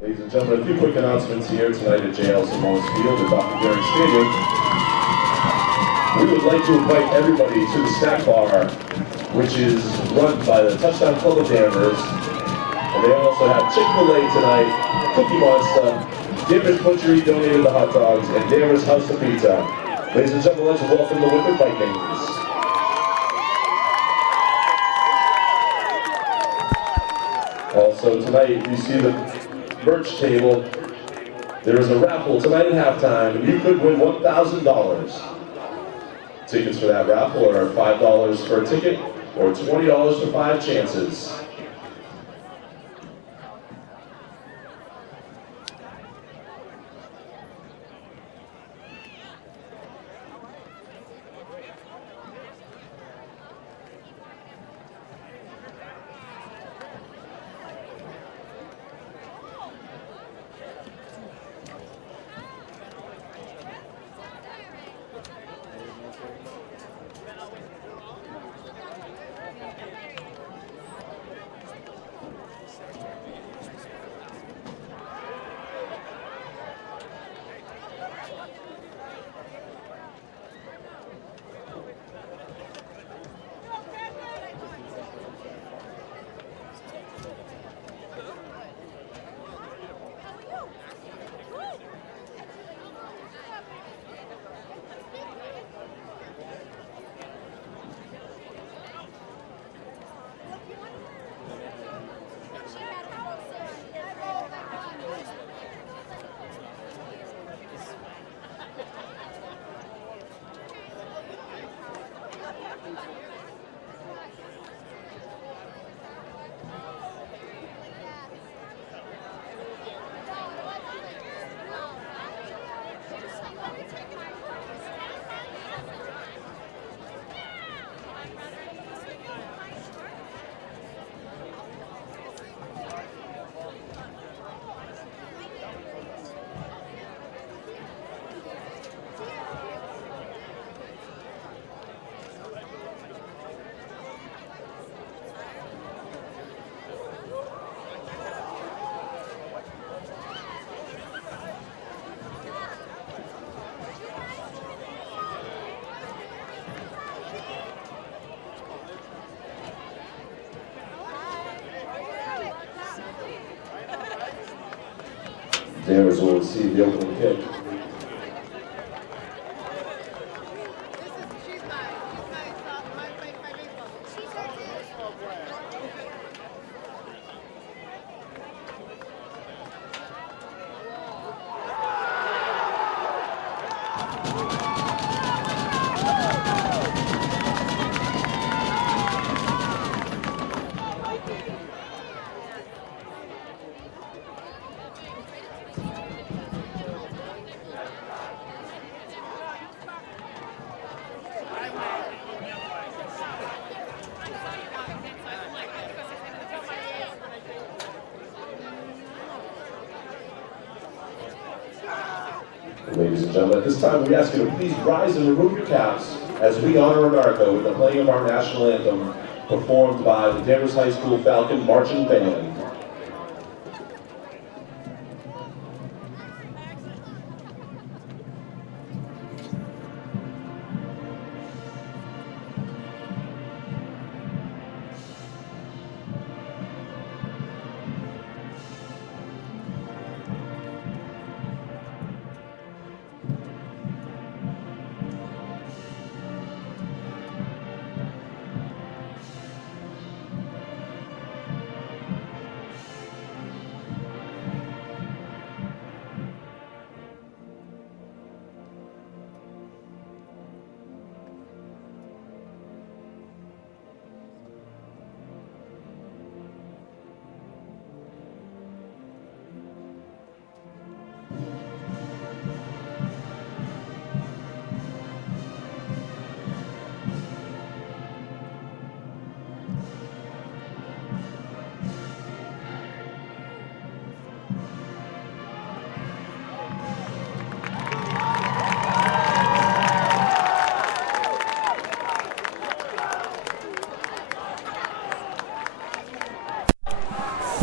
Ladies and gentlemen, a few quick announcements here tonight at JL Simone's Field at Dr. Gehring Stadium. We would like to invite everybody to the snack bar, which is run by the Touchdown Club of Danvers. And they also have Chick-fil-A tonight, Cookie Monster, Danvers Butchery donated the hot dogs, and Danvers House of Pizza. Ladies and gentlemen, let's welcome the Winthrop Vikings. Also tonight, you see the merch table. There is a raffle tonight at halftime, and you could win $1,000. Tickets for that raffle are $5 for a ticket or $20 for 5 chances. Danvers will receive the opening kick. Ladies and gentlemen, at this time we ask you to please rise and remove your caps as we honor America with the playing of our national anthem performed by the Danvers High School Falcon Marching Band.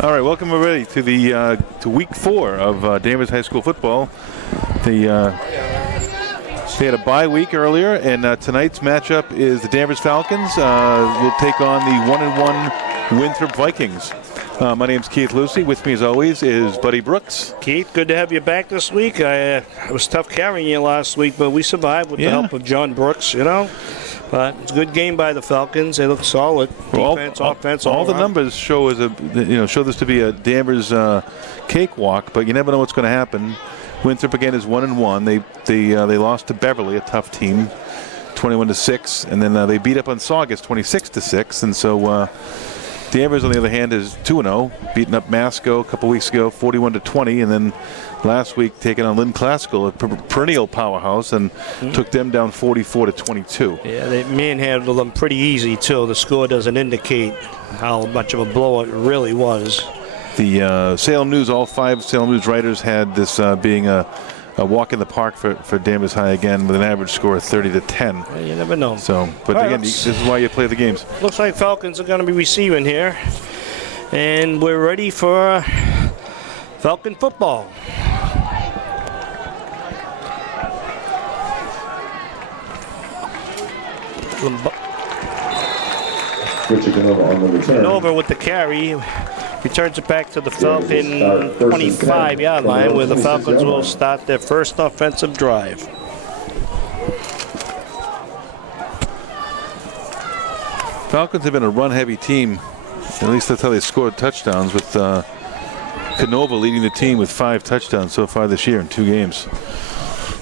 All right, welcome everybody to the to week 4 of Danvers High School football. They had a bye week earlier, and tonight's matchup is the Danvers Falcons will take on the 1-1 Winthrop Vikings. My name's Keith Lucy. With me, as always, is Buddy Brooks. Keith, good to have you back this week. It was tough carrying you last week, but we survived with the help of John Brooks, But it's a good game by the Falcons. They look solid. Defense, offense, all the around. numbers show show this to be a Danvers cakewalk, but you never know what's going to happen. Winthrop again is 1-1. They lost to Beverly, a tough team, 21-6, and then they beat up on Saugus 26-6, and so Danvers on the other hand is 2-0, beating up Masco a couple weeks ago, 41-20, and then last week taking on Lynn Classical, a perennial powerhouse, and took them down 44-22. Yeah, they manhandled them pretty easy too. The score doesn't indicate how much of a blowout it really was. The Salem News, all 5 Salem News writers had this being a walk in the park for Danvers High again with an average score of 30-10. Well, you never know. So, but again, this is why you play the games. Looks like Falcons are going to be receiving here, and we're ready for Falcon football. Richard Canova on the return. Canova with the carry. Returns it back to the Falcon 25-yard line, where the Falcons will start their first offensive drive. Falcons have been a run-heavy team. At least that's how they scored touchdowns, with Canova leading the team with 5 touchdowns so far this year in 2 games.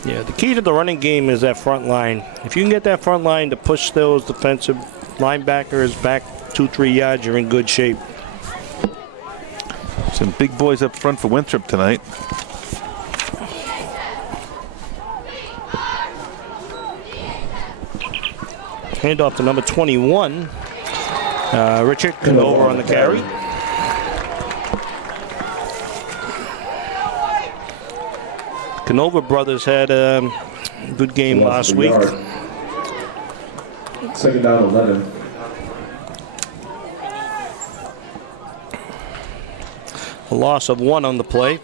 Yeah, the key to the running game is that front line. If you can get that front line to push those defensive linebackers back 2-3 yards, you're in good shape. Some big boys up front for Winthrop tonight. Handoff to number 21. Richard Canova on the carry. Canova brothers had a good game last week. Second down, 11. A loss of 1 on the play.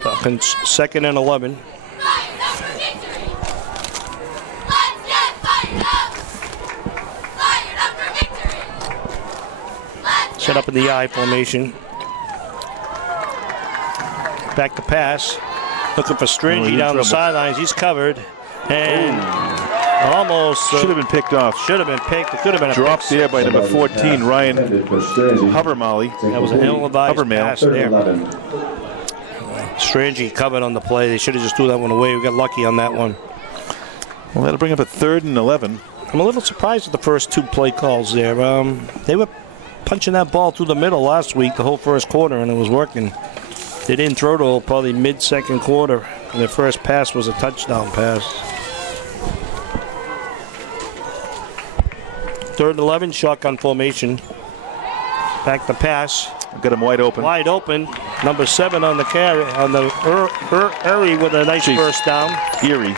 Falcons 2nd and 11. Set up in the I formation. Back to pass. Looking for Stringy down the sidelines. He's covered. And almost should have been picked off. Should have been picked. It could have been a dropped there by number 14, Ryan Hovermalley. That was an ill-advised pass there. Stringy covered on the play. They should have just threw that one away. We got lucky on that one. Well, that'll bring up a 3rd and 11. I'm a little surprised at the first 2 play calls there. They were punching that ball through the middle last week, the whole first quarter, and it was working. They didn't throw till probably mid-second quarter, and their first pass was a touchdown pass. 3rd and 11, shotgun formation. Back to pass. Got him wide open. Wide open. Number 7 on the carry, on the Erie with a nice first down. Erie.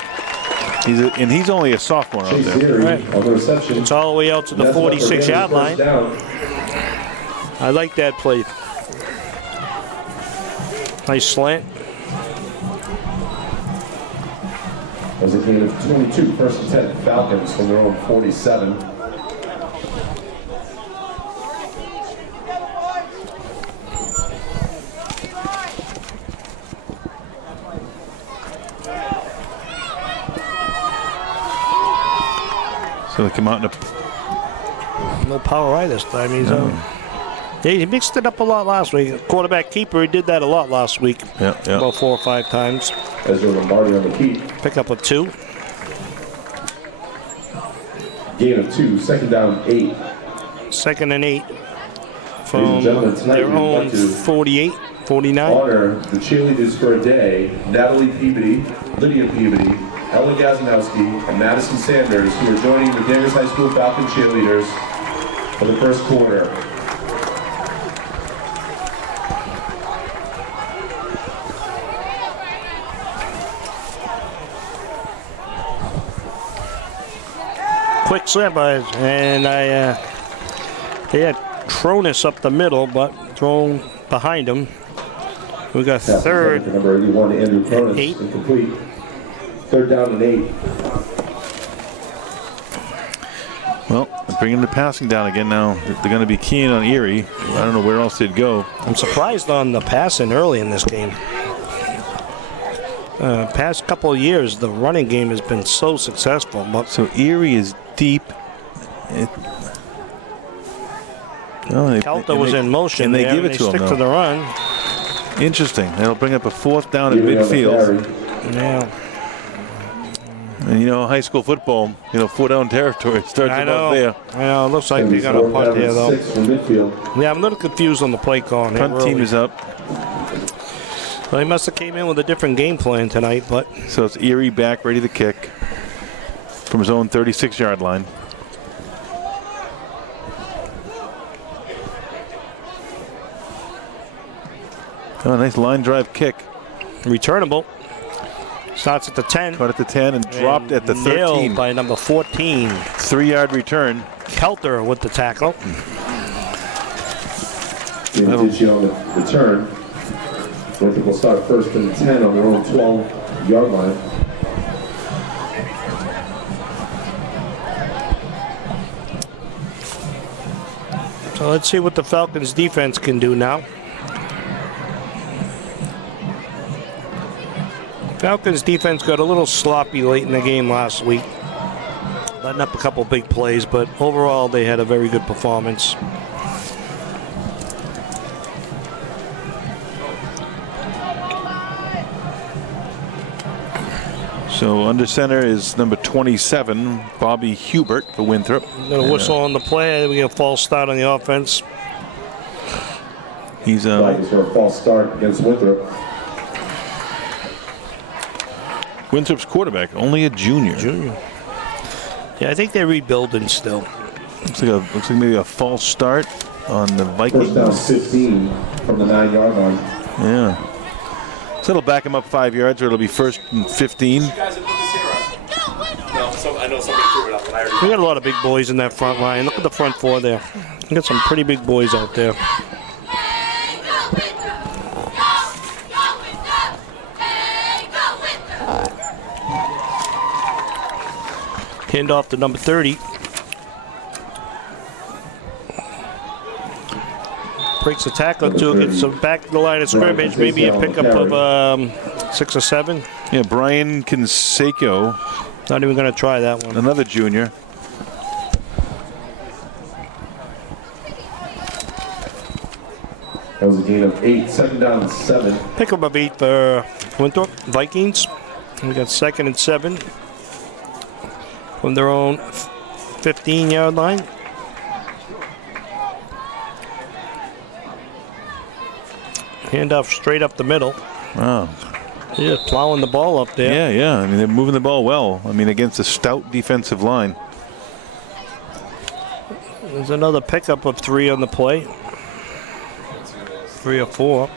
He's only a sophomore out there. Right. It's all the way out to the 46-yard line. I like that play. Nice slant. That was a gain of 22, 1st and 10 Falcons from their own 47. So they come out in no power right this time. He mixed it up a lot last week. Quarterback keeper, he did that a lot last week. Yeah. About 4 or 5 times. Ezra Lombardi on the keep. Pick up a 2. Gain of 2, 2nd down, 8. 2nd and 8 from their own 48, 49. Honor the cheerleaders for a day, Natalie Peabody, Lydia Peabody, Ellen Gazinowski, and Madison Sanders, who are joining the Danvers High School Falcon cheerleaders for the first quarter. Quick snap, and they had Cronus up the middle, but thrown behind him. We got Pass third. for number 81, Andrew Cronin, 8. incomplete. Third down and 8. Well, bringing the passing down again now. They're going to be keen on Erie. I don't know where else they'd go. I'm surprised on the passing early in this game. Past couple of years, the running game has been so successful. But So Erie is deep. Kelter was in motion, and they there, give it and to stick him. to the run. Interesting. That'll bring up a 4th down in Erie on the midfield. carry. Yeah, And you know, high school football, 4 down territory starts I about know. there. I know. It looks like Gonna they're be going to 4th punt down here, and though. 6 from midfield. Yeah, I'm a little confused on the play call. Punt team is up. Well, they must have came in with a different game plan tonight, but So it's Erie back, ready to kick from his own 36-yard line. Oh, nice line drive kick. returnable. Starts at the 10. Caught at the 10 and dropped at the nailed 13. by number 14. 3-yard return. Kelter with the tackle. Vintage on the return. Winthrop will start 1st and 10 on their own 12-yard line. So let's see what the Falcons defense can do now. Falcons defense got a little sloppy late in the game last week. Letting up a couple big plays, but overall they had a very good performance. So under center is number 27, Bobby Hubert for Winthrop. Got a whistle on the play. We get a false start on the offense. He's Falcons for a false start against Winthrop. Winthrop's quarterback, only a junior. Yeah, I think they're rebuilding still. Looks like maybe a false start on the Vikings. 1st down 15 from the 9-yard line. Yeah. So it'll back him up 5 yards, or it'll be 1st and 15. You guys have put this here up. No, I know somebody threw it up, but I already. We got a lot of big boys in that front line. Look at the front 4 there. We got some pretty big boys out there. Hand off to number 30. Breaks the tackle to gets back to the line of scrimmage. Maybe a pickup of 6 or 7. Yeah, Brian Canseco, Not even going to try that one. another junior. That was a gain of 8. 2nd down 7. Pickup of 8 for Winthrop Vikings. We got 2nd and 7 from their own 15-yard line. Handoff straight up the middle. Wow. Yeah, plowing the ball up there. Yeah. I mean, they're moving the ball well. I mean, against a stout defensive line. There's another pickup of 3 on the play. 3 or 4.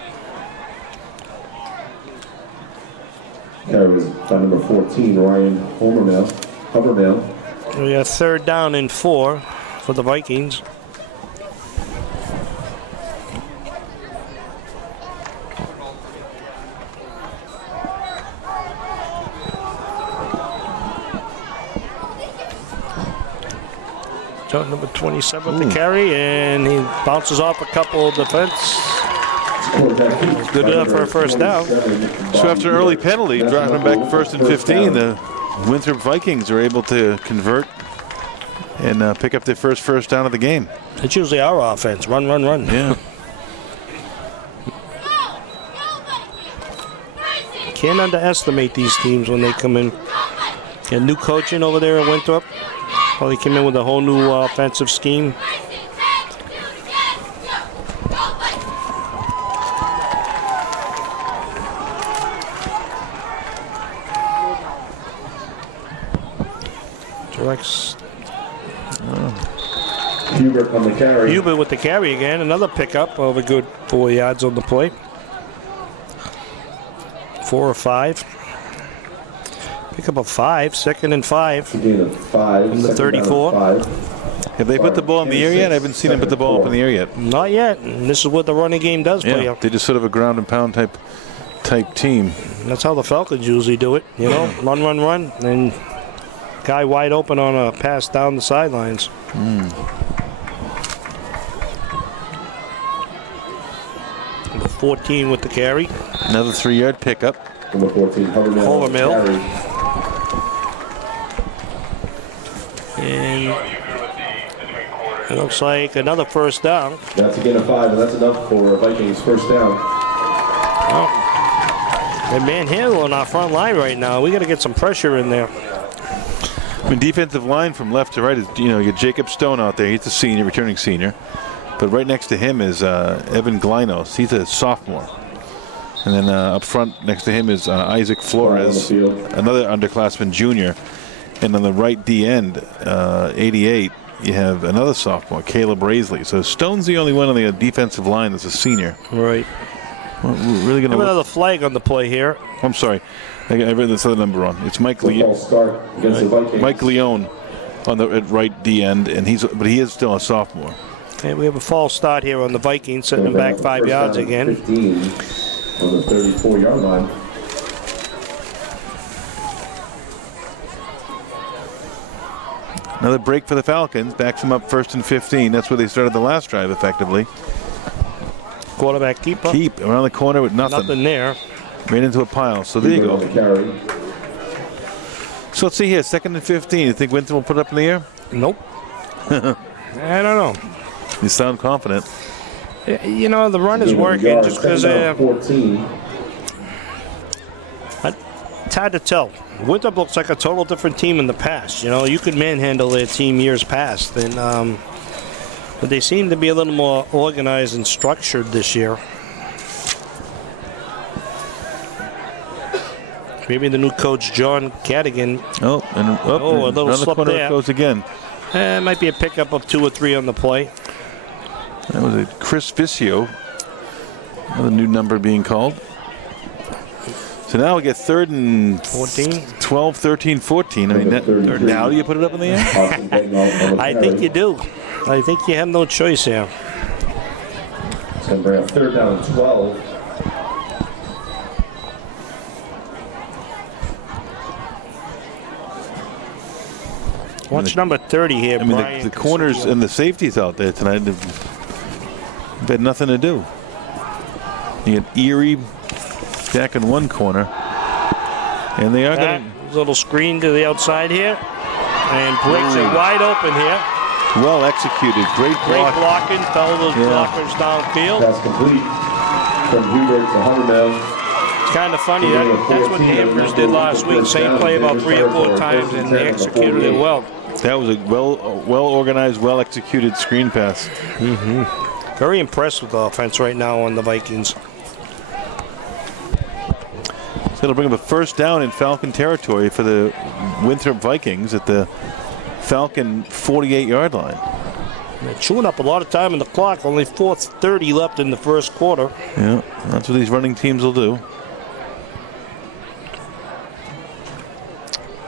Carry was by number 14, Ryan Hovermail. We got 3rd down and 4 for the Vikings. Number 27 to carry, and he bounces off a couple of defense. Good enough for a 1st down. So after an early penalty, dropping him back 1st and 15, the Winthrop Vikings are able to convert and pick up their first down of the game. It's usually our offense. Run. Yeah. Can't underestimate these teams when they come in. Got new coaching over there at Winthrop. Probably came in with a whole new offensive scheme. Directs Hubert on the carry. Hubert with the carry again. Another pickup of a good 4 yards on the play. 4 or 5. Pickup of 5. 2nd and 5. Gain of 5. From the 2nd down 34. and 5. Have they put the ball in the air yet? I haven't seen them put the ball up in the air yet. Not yet. And this is what the running game does for you. They're just sort of a ground and pound type team. That's how the Falcons usually do it. You know, run, and guy wide open on a pass down the sidelines. Number 14 with the carry. Another 3-yard pickup. Number 14, Hovermill. And it looks like another first down. That's again a 5, and that's enough for Vikings first down. Well, they're manhandling our front line right now. We got to get some pressure in there. I mean, defensive line from left to right is, you get Jacob Stone out there. He's the senior, returning senior. But right next to him is Evan Glinos. He's a sophomore. And then up front next to him is Isaac Flores, another underclassman junior. And on the right D end, 88, you have another sophomore, Caleb Raisley. So Stone's the only one on the defensive line that's a senior. Right. We're really going to another flag on the play here. I'm sorry. I read this other number wrong. It's Mike Leone. Mike Leone on the right D end, and but he is still a sophomore. Okay, we have a false start here on the Vikings, setting them back 5 yards again. 15 on the 34-yard line. Another break for the Falcons. Backs them up 1st and 15. That's where they started the last drive, effectively. Quarterback keeper. Keep around the corner with nothing. Nothing there. Right into a pile. So there you go. So let's see here. 2nd and 15. You think Winthrop will put it up in the air? Nope. I don't know. You sound confident. You know, the run is working just because it's hard to tell. Winthrop looks like a total different team in the past. You know, you could manhandle their team years past. But they seem to be a little more organized and structured this year. Maybe the new coach, John Cadigan. A little slip there. It goes again. It might be a pickup of 2 or 3 on the play. That was a Chris Vicio. Another new number being called. So now we get 3rd and 14, 12, 13, 14. I mean, now do you put it up in the air? I think you do. I think you have no choice here. It's going to bring up 3rd down and 12. Watch number 30 here, Brian. The corners and the safeties out there tonight have had nothing to do. You get Erie back in one corner. And they are going to... Little screen to the outside here. And breaks it wide open here. Well executed. Great blocking. Fell those blockers downfield. That's complete from Hubert to Hovermill. It's kind of funny. That's what the Emperors did last week. Same play about 3 or 4 times, and they executed it well. That was a well-organized, well-executed screen pass. Very impressed with the offense right now on the Vikings. So it'll bring up a first down in Falcon territory for the Winthrop Vikings at the Falcon 48-yard line. They're chewing up a lot of time in the clock. Only 4:30 left in the first quarter. Yeah, that's what these running teams will do.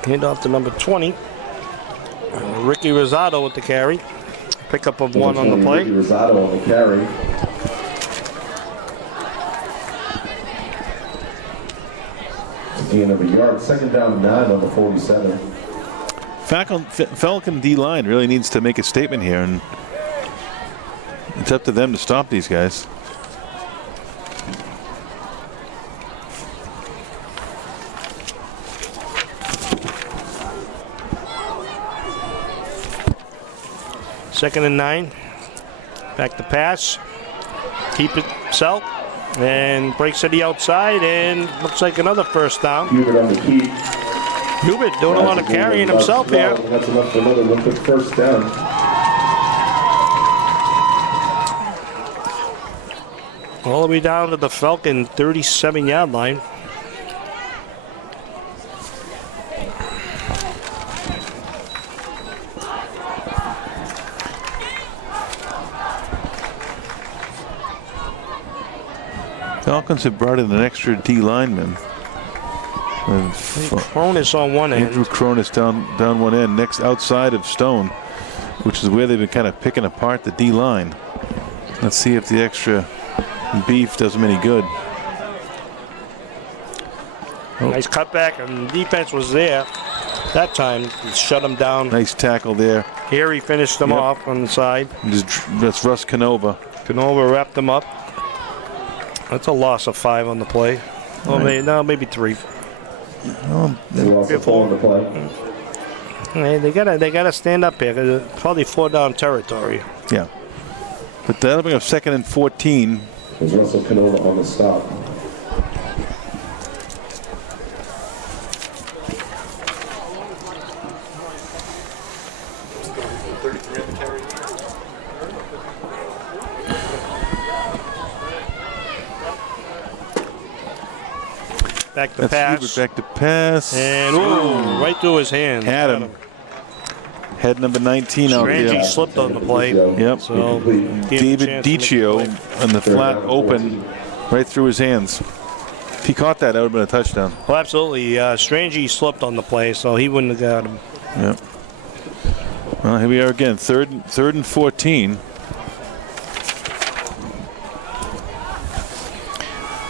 Hand off to number 20. Ricky Rosado with the carry. Pickup of 1 on the play. Ricky Rosado on the carry. Gain of a yard. 2nd down and 9 on the 47. Falcon D-line really needs to make a statement here, and it's up to them to stop these guys. Second and 9. Back to pass. Keep it himself. And breaks to the outside, and looks like another first down. Hubert on the key. Hubert doing a lot of carrying himself here. That's enough for another Winthrop first down. All the way down to the Falcon 37-yard line. Falcons have brought in an extra D lineman. Cronus on one end. Andrew Cronus down one end. Next outside of Stone which is where they've been kind of picking apart the D-line. Let's see if the extra beef does them any good. Nice cutback, and defense was there that time. Shut him down. Nice tackle there. Here he finished them off on the side. That's Russ Canova. Canova wrapped them up. That's a loss of 5 on the play. Well, maybe 3. Loss of 4 on the play. Hey, they gotta stand up here. 'Cause it's probably 4 down territory. Yeah. But that'll bring up 2nd and 14. There's Russell Canova on the stop. Back to That's pass. Hubert back to pass. And right through his hand. Had him. Head number 19 out there. Rangy slipped on the play. Yep. So David Dicio on the flat open right through his hands. If he caught that would have been a touchdown. Well, absolutely. Strangey slipped on the play, so he wouldn't have got him. Yep. Well, here we are again. Third and 14.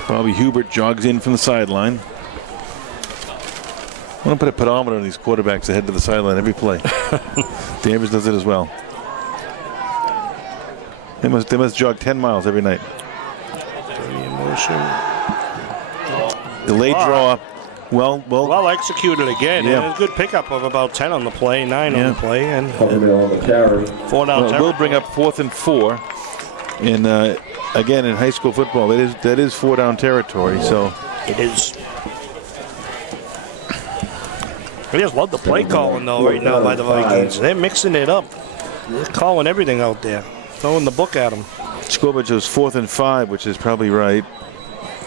Bobby Hubert jogs in from the sideline. I want to put a pedometer on these quarterbacks that head to the sideline every play. Danvers does it as well. They must jog 10 miles every night. Delayed draw. Well executed again. Yeah. It was a good pickup of about 10 on the play, 9 on the play, and On the carry. 4 down. Well, we'll bring up 4th and 4. And again, in high school football, that is 4 down territory. So it is. I just love the play calling though right now by the Vikings. They're mixing it up. They're calling everything out there, throwing the book at them. Scorbridge was 4th and 5, which is probably right.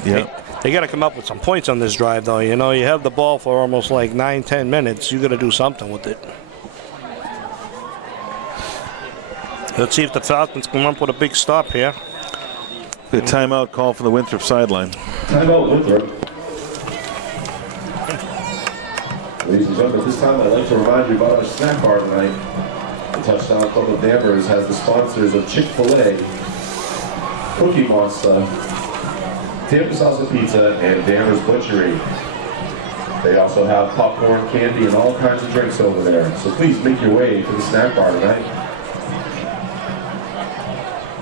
Yeah. They got to come up with some points on this drive, though. You know, you have the ball for almost like 9-10 minutes. You got to do something with it. Let's see if the Falcons come up with a big stop here. The timeout call for the Winthrop sideline. Timeout Winthrop. Ladies and gentlemen, at this time I'd like to remind you about our snack bar tonight. The Touchdown Club of Danvers has the sponsors of Chick-fil-A, Cookie Monster, Tampa Salsa Pizza, and Danvers Butchery. They also have popcorn, candy, and all kinds of drinks over there. So please make your way to the snack bar tonight.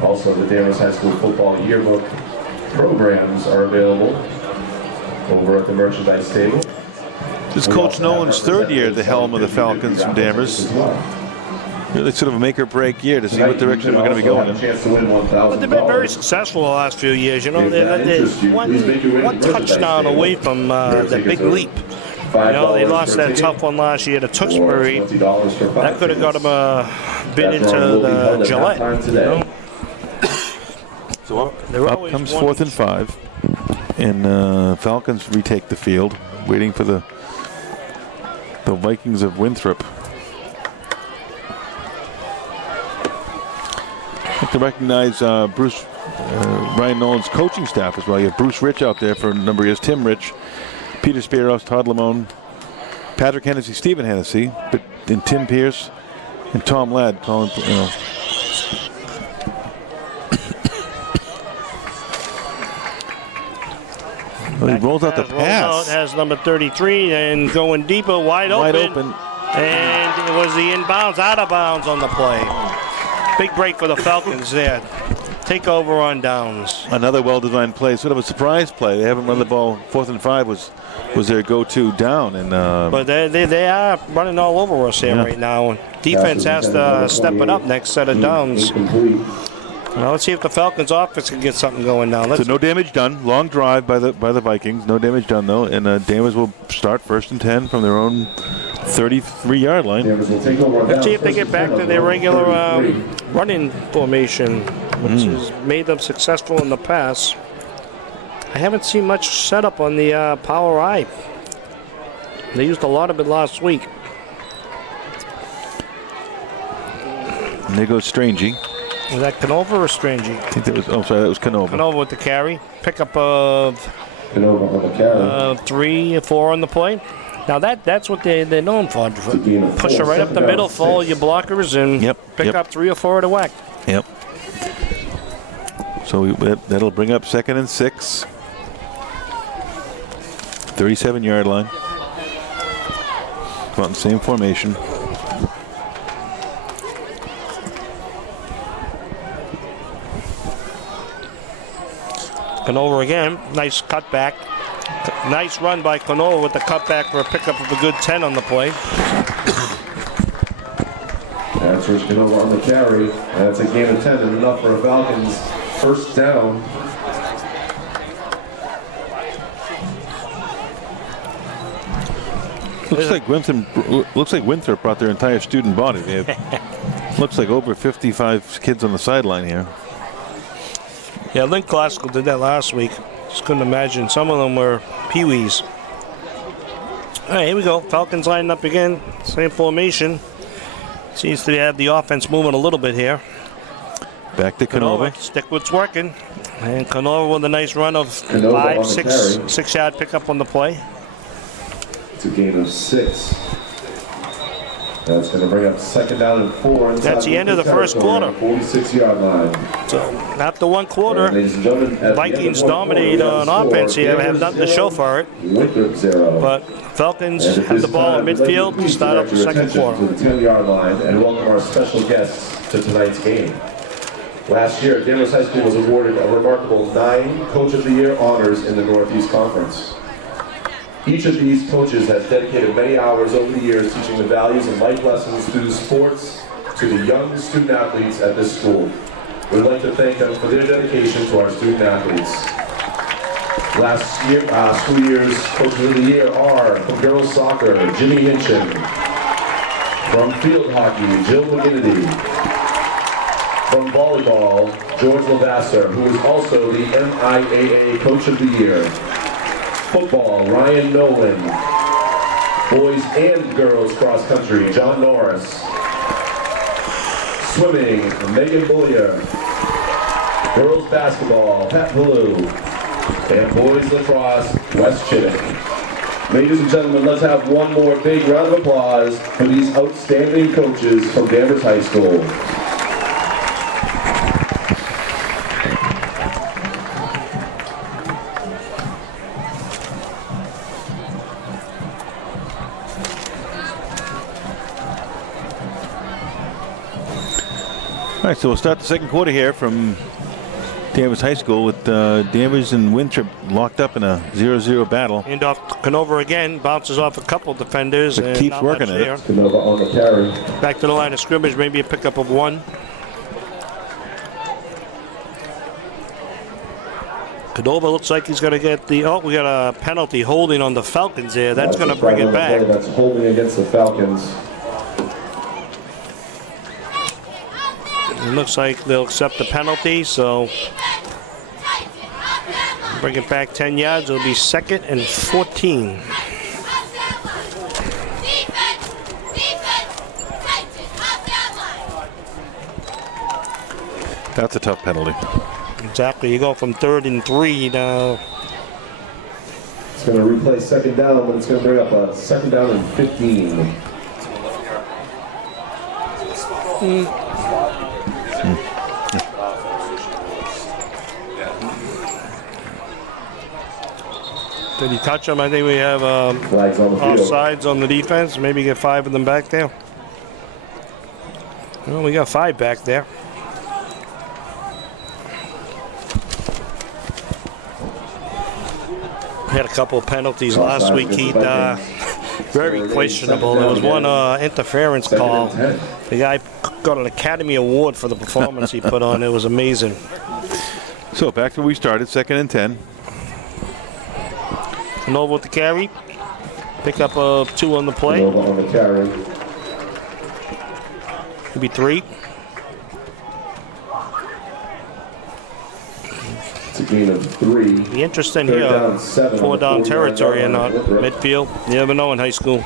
Also, the Danvers High School Football Yearbook programs are available over at the merchandise table. This is Coach Nolan's 3rd year at the helm of the Falcons from Danvers. Really sort of a make or break year to see what direction we're going to be going in. But they've been very successful the last few years. You know, they're one touchdown away from the big leap. You know, they lost that tough one last year to Tewksbury. That could have got them a bid into the Gillette. You know? So up comes 4th and 5. And Falcons retake the field, waiting for the Vikings of Winthrop. I'd like to recognize Ryan Nolan's coaching staff as well. You have Bruce Rich out there for a number of years, Tim Rich, Peter Spiros, Todd Lamone, Patrick Hennessy, Stephen Hennessy, and Tim Pierce and Tom Ladd calling, you know. Well, he rolls out the pass. Has number 33 and going deeper, wide open. And it was the inbounds, out of bounds on the play. Big break for the Falcons there. Take over on downs. Another well-designed play, sort of a surprise play. They haven't run the ball. 4th and 5 was their go-to down. And but they are running all over us here right now. Defense has to step it up next set of downs. Now let's see if the Falcons offense can get something going now. So no damage done. Long drive by the Vikings. No damage done though. And Danvers will start 1st and 10 from their own 33-yard line. Let's see if they get back to their regular running formation, which has made them successful in the past. I haven't seen much setup on the power eye. They used a lot of it last week. And there goes Strangey. Was that Canova or Strangey? I think that was. Oh, sorry, that was Canova. Canova with the carry. Pickup of Canova on the carry. 3 or 4 on the play. Now that's what they're known for. Push it right up the middle, follow your blockers, and pick up 3 or 4 at a whack. Yep. So that'll bring up 2nd and 6. 37-yard line. Come out in the same formation. Canova again. Nice cutback. Nice run by Canova with the cutback for a pickup of a good 10 on the play. That's Rich Canova on the carry. That's a gain of 10 and enough for a Falcons first down. Looks like Winthrop brought their entire student body. They have, looks like over 55 kids on the sideline here. Yeah, Link Classical did that last week. Just couldn't imagine. Some of them were peewees. All right, here we go. Falcons lining up again. Same formation. Seems to have the offense moving a little bit here. Back to Canova. Stick what's working. And Canova with a nice run of Canova 6-yard pickup on the play. It's a gain of 6. That's going to bring up 2nd down and 4. That's the end of the first quarter. 46-yard line. So after one quarter, Vikings dominate on offense here. Have nothing to show for it. Winthrop 0. But Falcons have the ball in midfield to start up the second quarter. To the 10-yard line and welcome our special guests to tonight's game. Last year, Danvers High School was awarded a remarkable 9 Coach of the Year honors in the Northeast Conference. Each of these coaches has dedicated many hours over the years teaching the values and life lessons through sports to the young student athletes at this school. We'd like to thank them for their dedication to our student athletes. Last year, school year's coaches of the year are from girls soccer, Jimmy Hinchin. From field hockey, Jill McGinnity. From volleyball, George Lavasser, who is also the MIAA Coach of the Year. Football, Ryan Nolan. Boys and girls cross country, John Norris. Swimming, Megan Boyer. Girls basketball, Pat Ballou. And boys lacrosse, Wes Chittick. Ladies and gentlemen, let's have one more big round of applause for these outstanding coaches from Danvers High School. All right, so we'll start the second quarter here from Danvers High School with Danvers and Winthrop locked up in a 0-0 battle. Hand off Canova again, bounces off a couple defenders. But keeps working at it. Canova on the carry. Back to the line of scrimmage, maybe a pickup of 1. Canova looks like he's going to get the, we got a penalty holding on the Falcons there. That's going to bring it back. That's holding against the Falcons. It looks like they'll accept the penalty, so bring it back 10 yards. It'll be 2nd and 14. That's a tough penalty. Exactly. You go from 3rd and 3 now. It's going to replay 2nd down, but it's going to bring up a 2nd down and 15. Did he touch him? I think we have Flags on the field. offsides on the defense. Maybe get 5 of them back there. Well, we got 5 back there. We had a couple of penalties last week, Keith. Very questionable. There was one interference call. The guy got an Academy Award for the performance he put on. It was amazing. So back to where we started, 2nd and 10. Canova with the carry. Pick up 2 on the play. Canova on the carry. Could be 3. It's a gain of 3. Be interesting Third here. down, 7 4 on the down 4-yard territory line. and not midfield. You never know in high school.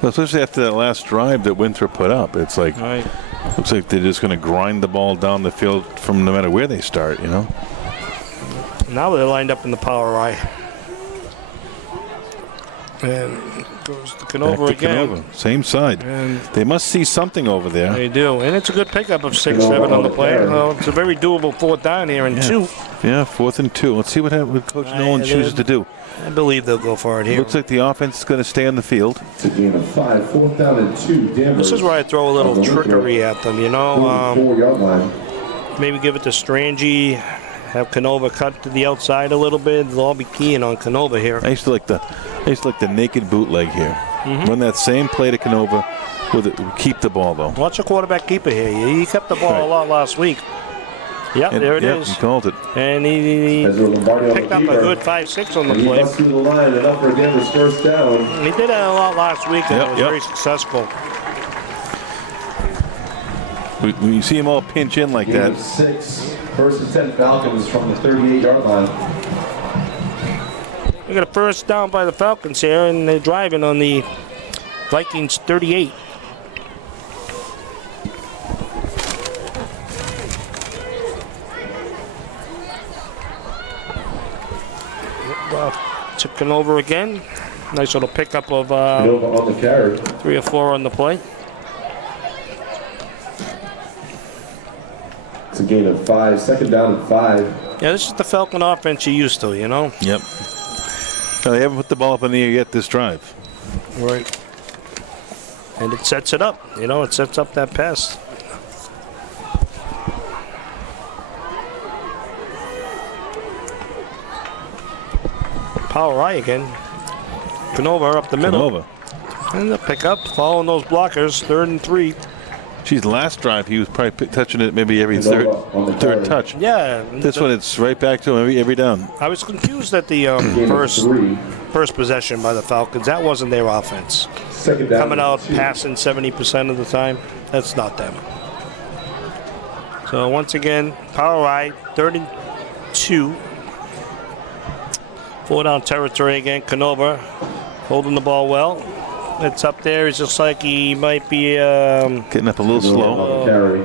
Well, especially after that last drive that Winthrop put up, it's like, All right. looks like they're just going to grind the ball down the field from no matter where they start, you know? Now they're lined up in the power eye. And goes to Canova Back to again. Canova. Same side. And They must see something over there. they do. And it's a good pickup of 6-7 on the play. Well, it's a very doable 4th down here and 2. Yeah, 4th and 2. Let's see what Coach Nolan chooses to do. I believe they'll go for it here. Looks like the offense is going to stay on the field. It's a gain of 5, 4th down and 2. Danvers. This is where I throw a little trickery at them, you know. 4-yard line. Maybe give it to Strange. Have Canova cut to the outside a little bit. They'll all be keying on Canova here. I used to like the naked bootleg here. Run that same play to Canova with it. Keep the ball though. Watch a quarterback keeper here. He kept the ball a lot last week. Yep, there it is. He called it. And he picked up a good 5-6 on the He play. busts through the line and up for Danvers' first down. He did that a lot last week, and it was very successful. When you see him all pinch in like Gain that, of 6, 1st and 10 Falcons from the 38-yard line. We got a first down by the Falcons here, and they're driving on the Vikings 38. Took over again. Nice little pickup of Nova on the carry. 3 or 4 on the play. It's a gain of 5, 2nd down and 5. Yeah, this is the Falcon offense you're used to, you know? Yep. No, they haven't put the ball up in the air yet this drive. Right. And it sets it up, you know, it sets up that pass. Power I again. Canova up the middle. Canova. And the pickup, following those blockers, 3rd and 3. Geez, last drive he was probably touching it maybe every Canova on the third carry. touch. Yeah. This one, it's right back to him every down. I was confused at the Gain of 3, first possession by the Falcons. That wasn't their offense. 2nd down Coming and out 2. passing 70% of the time. That's not them. So once again, power right, 3rd and 2. 4 down territory again. Canova holding the ball well. It's up there. It's just like he might be, Getting up a little Nova slow. on the carry.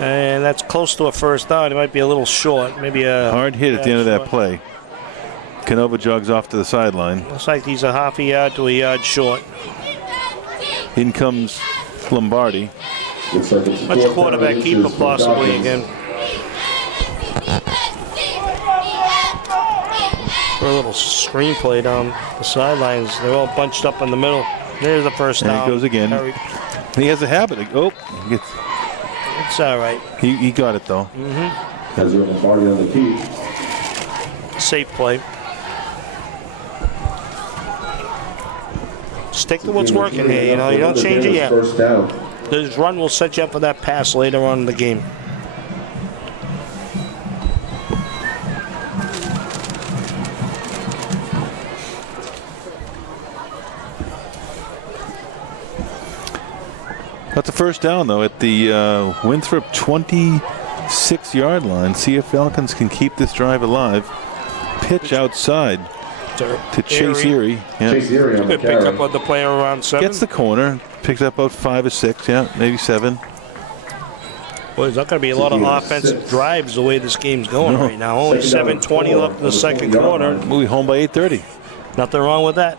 and that's close to a first down. He might be a little short. Maybe a Hard hit at the end of that short. play. Canova jogs off to the sideline. Looks like he's a half a yard to a yard short. In comes Lombardi. Looks like it's Much 4th quarterback down and keeper inches for possibly Falcons. again. For a little screenplay down the sidelines. They're all bunched up in the middle. There's the first There down. he goes again. Carry. He has a habit. It's all right. He got it though. Has Lombardi on the key. Safe play. Stick to what's working here. You know, you don't change it yet. First down. This run will set you up for that pass later on in the game. That's a first down though at the Winthrop 26-yard line. See if Falcons can keep this drive alive. Pitch outside to Chase Erie. Yeah. Chase Erie on the Good pick carry. up on the player around 7. Gets the corner. Picks up about 5 or 6. Yeah, maybe 7. Well, there's not going to be a lot of offensive drives the way this game's going right now. Only 7:20 left in the second quarter. We'll be home by 8:30. Nothing wrong with that.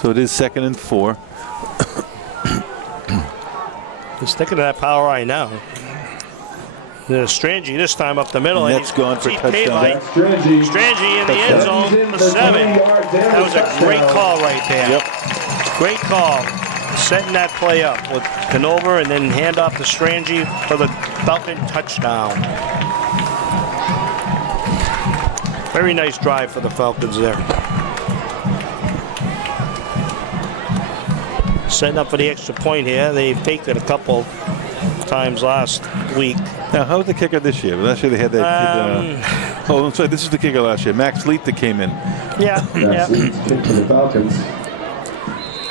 So it is 2nd and 4. He's sticking to that power right now. There's Strange this time up the middle. And and that's he's gone for he's paid touchdown. by Strange. Strange in the end zone for 7. That was a great call right there. Yep. Great call. Setting that play up with Canova and then hand off to Strange for the Falcon touchdown. Very nice drive for the Falcons there. Setting up for the extra point here. They faked it a couple times last week. Now, how was the kicker this year? Last year they had that. I'm sorry. This is the kicker last year. Max Leet that came in. Yeah. That's kick for the Falcons.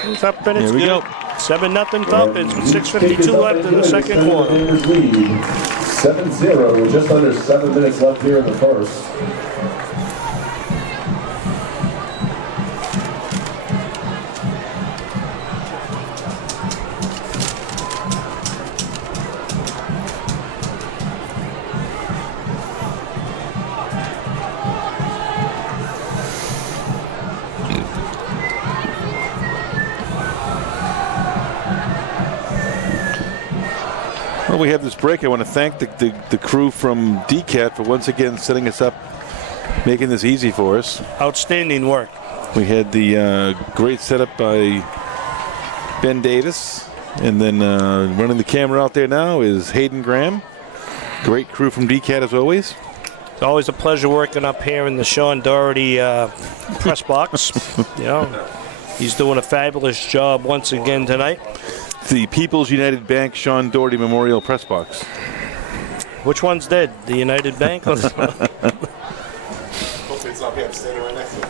It's up and it's Here we good. go. 7-0 Falcons with 6:52 left in the second quarter. 7-0 with just under 7 minutes left here in the first. Well, we have this break. I want to thank the crew from DCAT for once again setting us up, making this easy for us. Outstanding work. We had the great setup by Ben Davis, and then running the camera out there now is Hayden Graham. Great crew from DCAT as always. It's always a pleasure working up here in the Sean Doherty press box. He's doing a fabulous job once again tonight. The People's United Bank Sean Doherty Memorial Press Box. Which one's dead? The United Bank? Hopefully it's not me. I'm standing right next to it.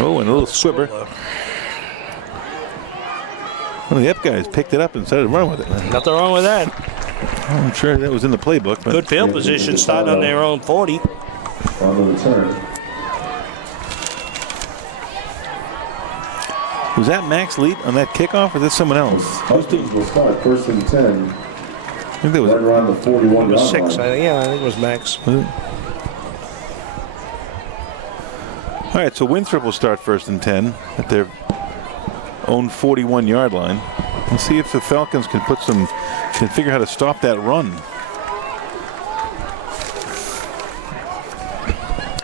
Oh, and a little swibber. One of the up guys picked it up and started running with it. Nothing wrong with that. I'm sure that was in the playbook. But Good field position, starting on their own 40. On the return. was that Max Leet on that kickoff, or is that someone else? Huston's will start first and 10. I think that was right around the 41 It was yard 6. line. I think it was Max. All right, so Winthrop will start first and 10 at their own 41-yard line. Let's see if the Falcons can figure how to stop that run.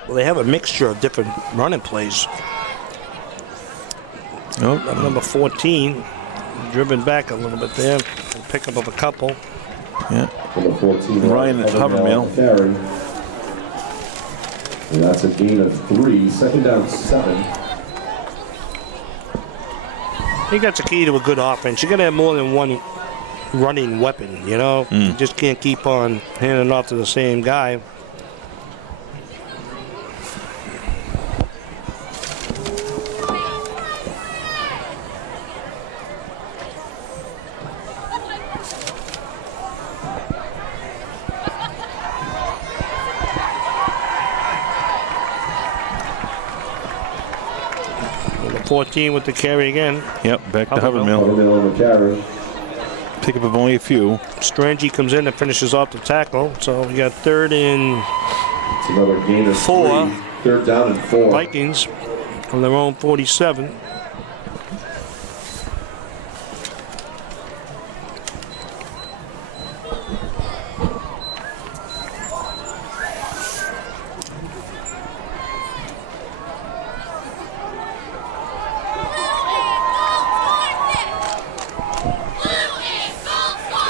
Well, they have a mixture of different running plays. Oh, Number 14, driven back a little bit there. Pick up of a couple. yeah. For the 14 Ryan Havermill. Carry. And that's a gain of 3. Second down 7. I think that's a key to a good offense. You got to have more than one running weapon, you know? You just can't keep on handing off to the same guy. Number 14 with the carry again. Yep, back to Havermill. Havermill. Havermill on the carry. Pick up of only a few. Strange comes in and finishes off the tackle. So we got third and It's another gain of 4. 3. Third down and 4. Vikings on their own 47.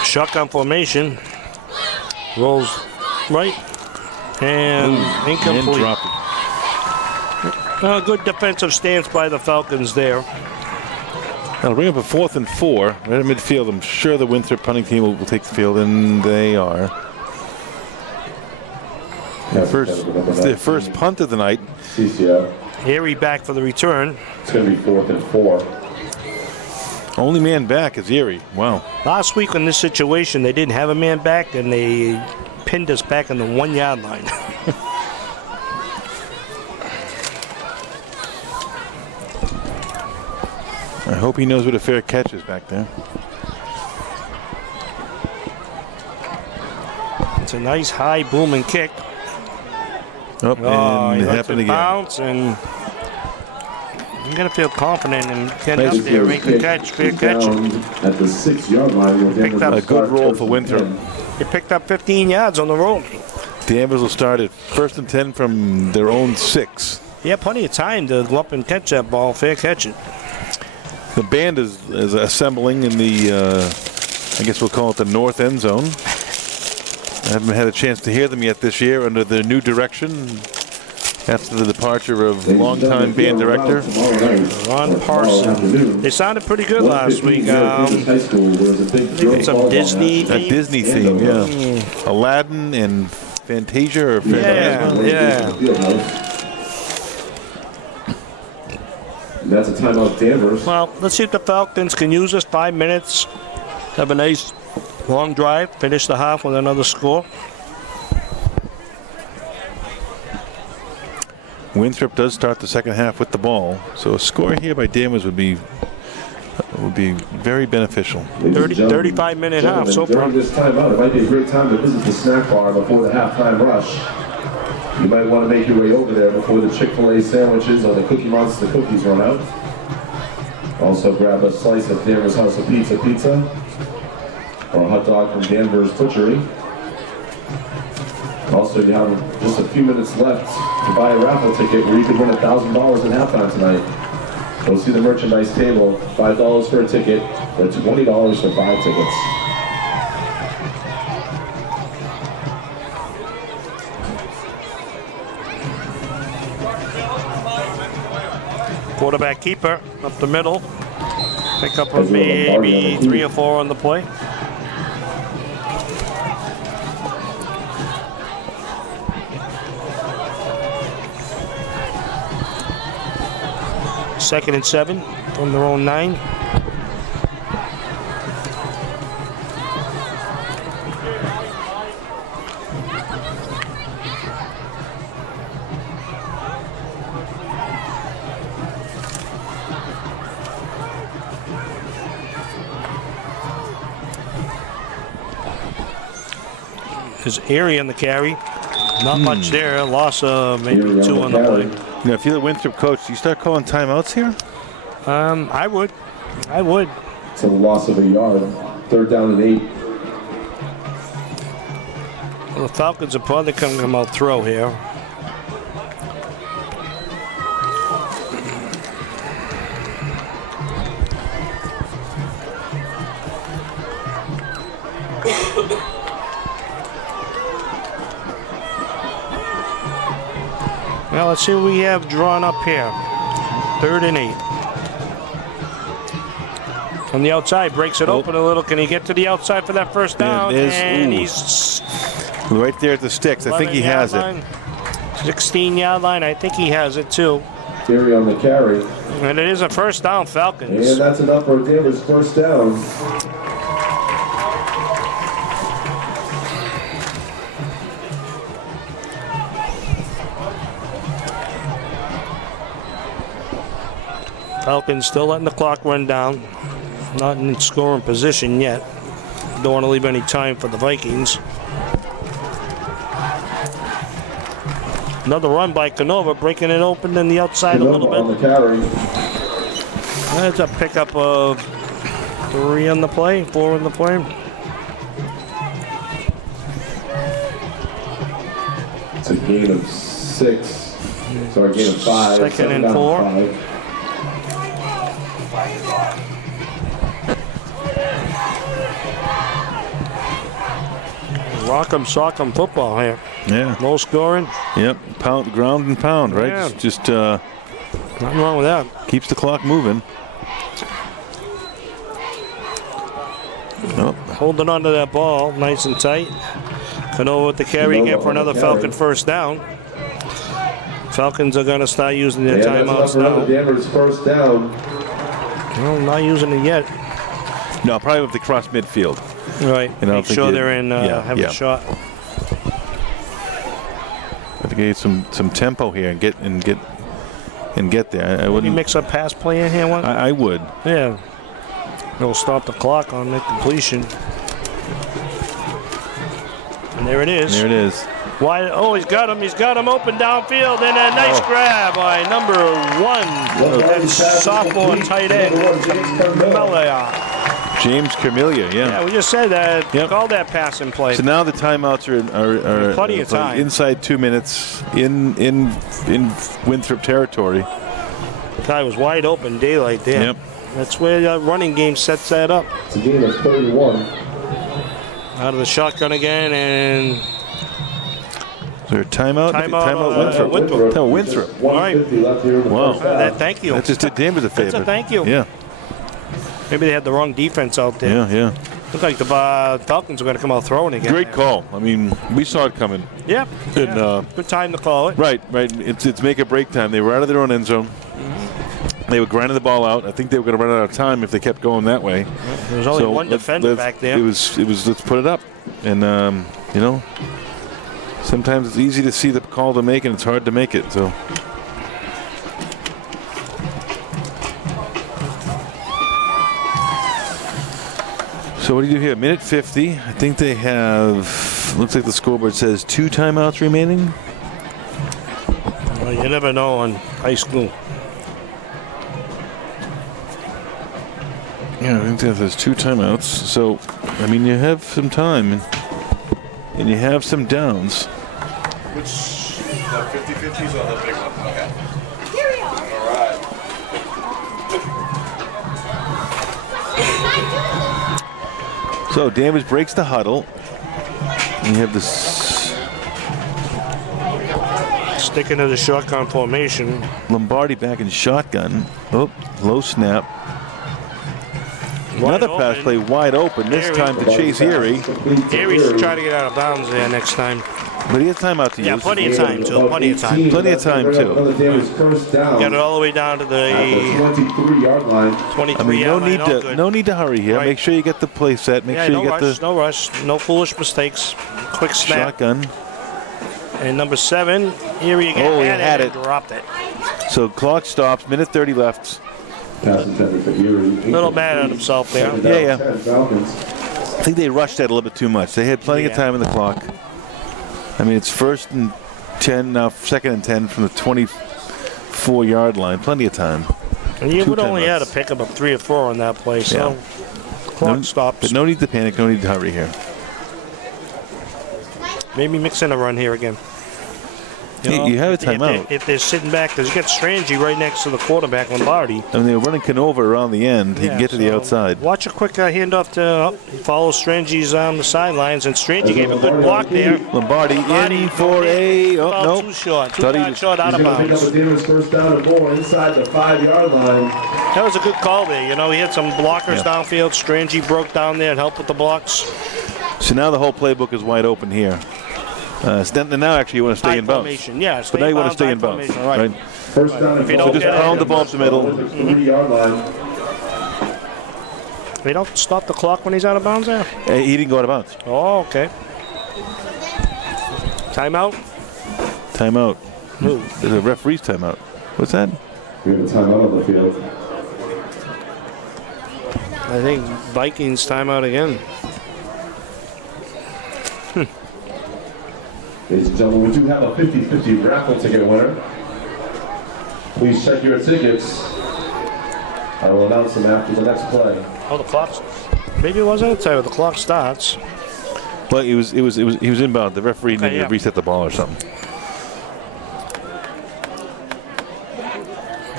Shotgun formation. Rolls right. And incomplete. And dropped it. Good defensive stance by the Falcons there. That'll bring up a 4th and 4. Right at midfield. I'm sure the Winthrop punting team will take the field, and they are. Their first punt of the night. CCO. Harry back for the return. It's going to be 4th and 4. Only man back is Erie. Wow. Last week in this situation, they didn't have a man back, and they pinned us back on the 1 yard line. I hope he knows what a fair catch is back there. It's a nice high booming kick. Oh, and He it lets happened it again. bounce, and you gotta feel confident and get up Nice there, make a catch, fair catch. Down at the 6 yard line. Picked up A good roll for Winthrop. They picked up 15 yards on the roll. Danvers will start at 1st and 10 from their own 6. Yeah, plenty of time to go up and catch that ball, fair catch it. The band is assembling in the, I guess we'll call it the north end zone. I haven't had a chance to hear them yet this year under the new direction after the departure of longtime band director. Ron Parson. They sounded pretty good last week. Some Disney A Disney theme, yeah. Aladdin and Fantasia or Phantasma. Yeah. That's a timeout, Danvers. Well, let's see if the Falcons can use this 5 minutes. Have a nice long drive. Finish the half with another score. Winthrop does start the second half with the ball, so a score here by Danvers would be very beneficial. 35-minute half so far. During this timeout, it might be a great time to visit the snack bar before the halftime rush. You might want to make your way over there before the Chick-fil-A sandwiches or the Cookie Monster cookies run out. Also grab a slice of Danvers House of Pizza, or a hot dog from Danvers Butchery. Also, you have just a few minutes left to buy a raffle ticket where you could win $1,000 in halftime tonight. Go see the merchandise table, $5 for a ticket, or $20 for 5 tickets. Quarterback keeper up the middle. Pick up of maybe 3 or 4 on the play. Second and 7 from their own 9. There's area in the carry. Not much there. Loss of maybe 2 on the play. You know, if you're the Winthrop coach, do you start calling timeouts here? I would. It's a loss of a yard. 3rd down and 8. Well, the Falcons are probably going to come out throw here. Well, let's see what we have drawn up here. 3rd and 8. On the outside, breaks it open a little. Can he get to the outside for that first down? And he's right there at the sticks. I think he has it. 16-yard line. I think he has it too. Carry on the carry. And it is a first down, Falcons. And that's enough for Danvers' first down. Falcons still letting the clock run down. Not in scoring position yet. Don't want to leave any time for the Vikings. Another run by Canova, breaking it open in the outside a little bit. On the carry. That's a pickup of 3 on the play, 4 on the play. It's a gain of 6. Sorry, gain of 5. 2nd and 4. 5. Rock'em sock'em football here. Yeah. Low scoring. Yep. Pound, ground and pound, right? Yeah. Just Nothing wrong with that. keeps the clock moving. Oh. Holding on to that ball nice and tight. Canova with the carry again for another Falcon first down. Falcons are going to start using their timeouts now. Danvers first down. Well, not using it yet. No, probably if they cross midfield. Right. You know, Make sure they're in have a shot. I think get some tempo here and get there. I You wouldn't mix a pass play in here, one? I would. Yeah. It'll stop the clock on the completion. And there it is. There it is. Wide, he's got him. He's got him open downfield, and a nice grab by number 1. That's sophomore tight end. James Carmelia, Yeah, we just said that. Yep. Call that pass and play. So now the timeouts are plenty of time. Inside 2 minutes in Winthrop territory. Guy was wide open, daylight there. Yep. That's where the running game sets that up. It's a gain of 31. Out of the shotgun again, and Is there a timeout? Timeout, Winthrop. Winthrop. Oh, Winthrop. 150 left here in the Wow. first half. thank you. That just did Danvers a favor. That's a thank you. Yeah. Maybe they had the wrong defense out there. Yeah. Looked like the Falcons were going to come out throwing again. Great call. I mean, we saw it coming. Yep. And, good time to call it. Right. It's make or break time. They were out of their own end zone. They were grinding the ball out. I think they were going to run out of time if they kept going that way. There was only one defender back there. It was. Let's put it up, and sometimes it's easy to see the call to make, and it's hard to make it. So. So what do you do here? Minute 50. I think they have. Looks like the scoreboard says 2 timeouts remaining. Well, you never know in high school. Yeah, I think there's 2 timeouts. So, I mean, you have some time, and you have some downs. Which, the 50-50s or the big one? Okay. All right. So, Danvers breaks the huddle. And you have this Sticking to the shotgun formation. Lombardi back in shotgun. Oh, low snap. Wide Another pass open. play wide open, this Erie. time to Chase Erie. Erie should try to get out of bounds there next time. But he has timeout to Yeah, use. plenty of time, too. Plenty of time. Plenty of time, too. Got it all the way down to the 23-yard line. 23 I mean, yard line. no need to hurry here. Right. Make sure you get the play set. Make Yeah, sure no you get rush, the no rush, no foolish mistakes. Quick snap. shotgun. And number 7, Erie again. Oh, he had and it. dropped it. So clock stops. Minute 30 left. Pass intended for Erie. A little mad at himself there. Yeah. Falcons. I think they rushed that a little bit too much. They had plenty of time in the clock. I mean, it's 1st and 10, now 2nd and 10 from the 24-yard line. Plenty of time. And you 2 would only timeouts. had to pick up 3 or 4 on that play, so clock stops. But no need to panic. No need to hurry here. Maybe mix in a run here again. You have a timeout. If they're sitting back, because you got Strangey right next to the quarterback, Lombardi. I mean, they were running Canova around the end. He can get to the outside. Watch a quick handoff to he follows Strangey's on the sidelines, and Strangey gave a good block there. Lombardi in for a... Oh, About no. too short. Too Thought he far was- short, out of He's going to pick up bounds. a Danvers first down and more inside the 5-yard line. That was a good call there. You know, he had some blockers downfield. Strangey broke down there and helped with the blocks. So now the whole playbook is wide open here. So now actually you want to stay High in bounds. formation, yeah. But now you want to stay in high bounds. formation, Right. First down If you and don't So just get it- pound the ball up the middle. 3-yard line. They don't stop the clock when he's out of bounds there? He didn't go out of bounds. Oh, okay. Timeout? Timeout. Who? There's a referee's timeout. What's that? We have a timeout on the field. I think Vikings timeout again. Ladies and gentlemen, we do have a 50-50 raffle ticket winner. Please check your tickets. I will announce them after the next play. Oh, the clock's... Maybe it wasn't a timeout. The clock starts. Well, he was inbound. The referee needed yeah. to reset the ball or something.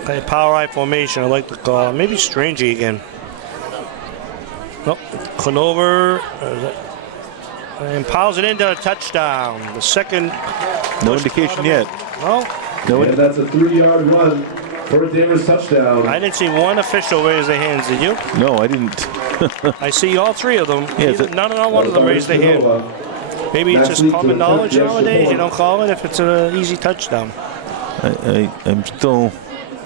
Okay, power eye formation. I like the call. Maybe Strangey again. Nope. Conover. And piles it into a touchdown. The second. No indication yet. No, No And that's a 3-yard run for a Danvers touchdown. I didn't see one official raise their hands. Did you? No, I didn't. I see all 3 of them. Yeah, it's a- Not one of them raised their hand. Maybe it's just common knowledge nowadays. You don't call it if it's an easy touchdown. I'm still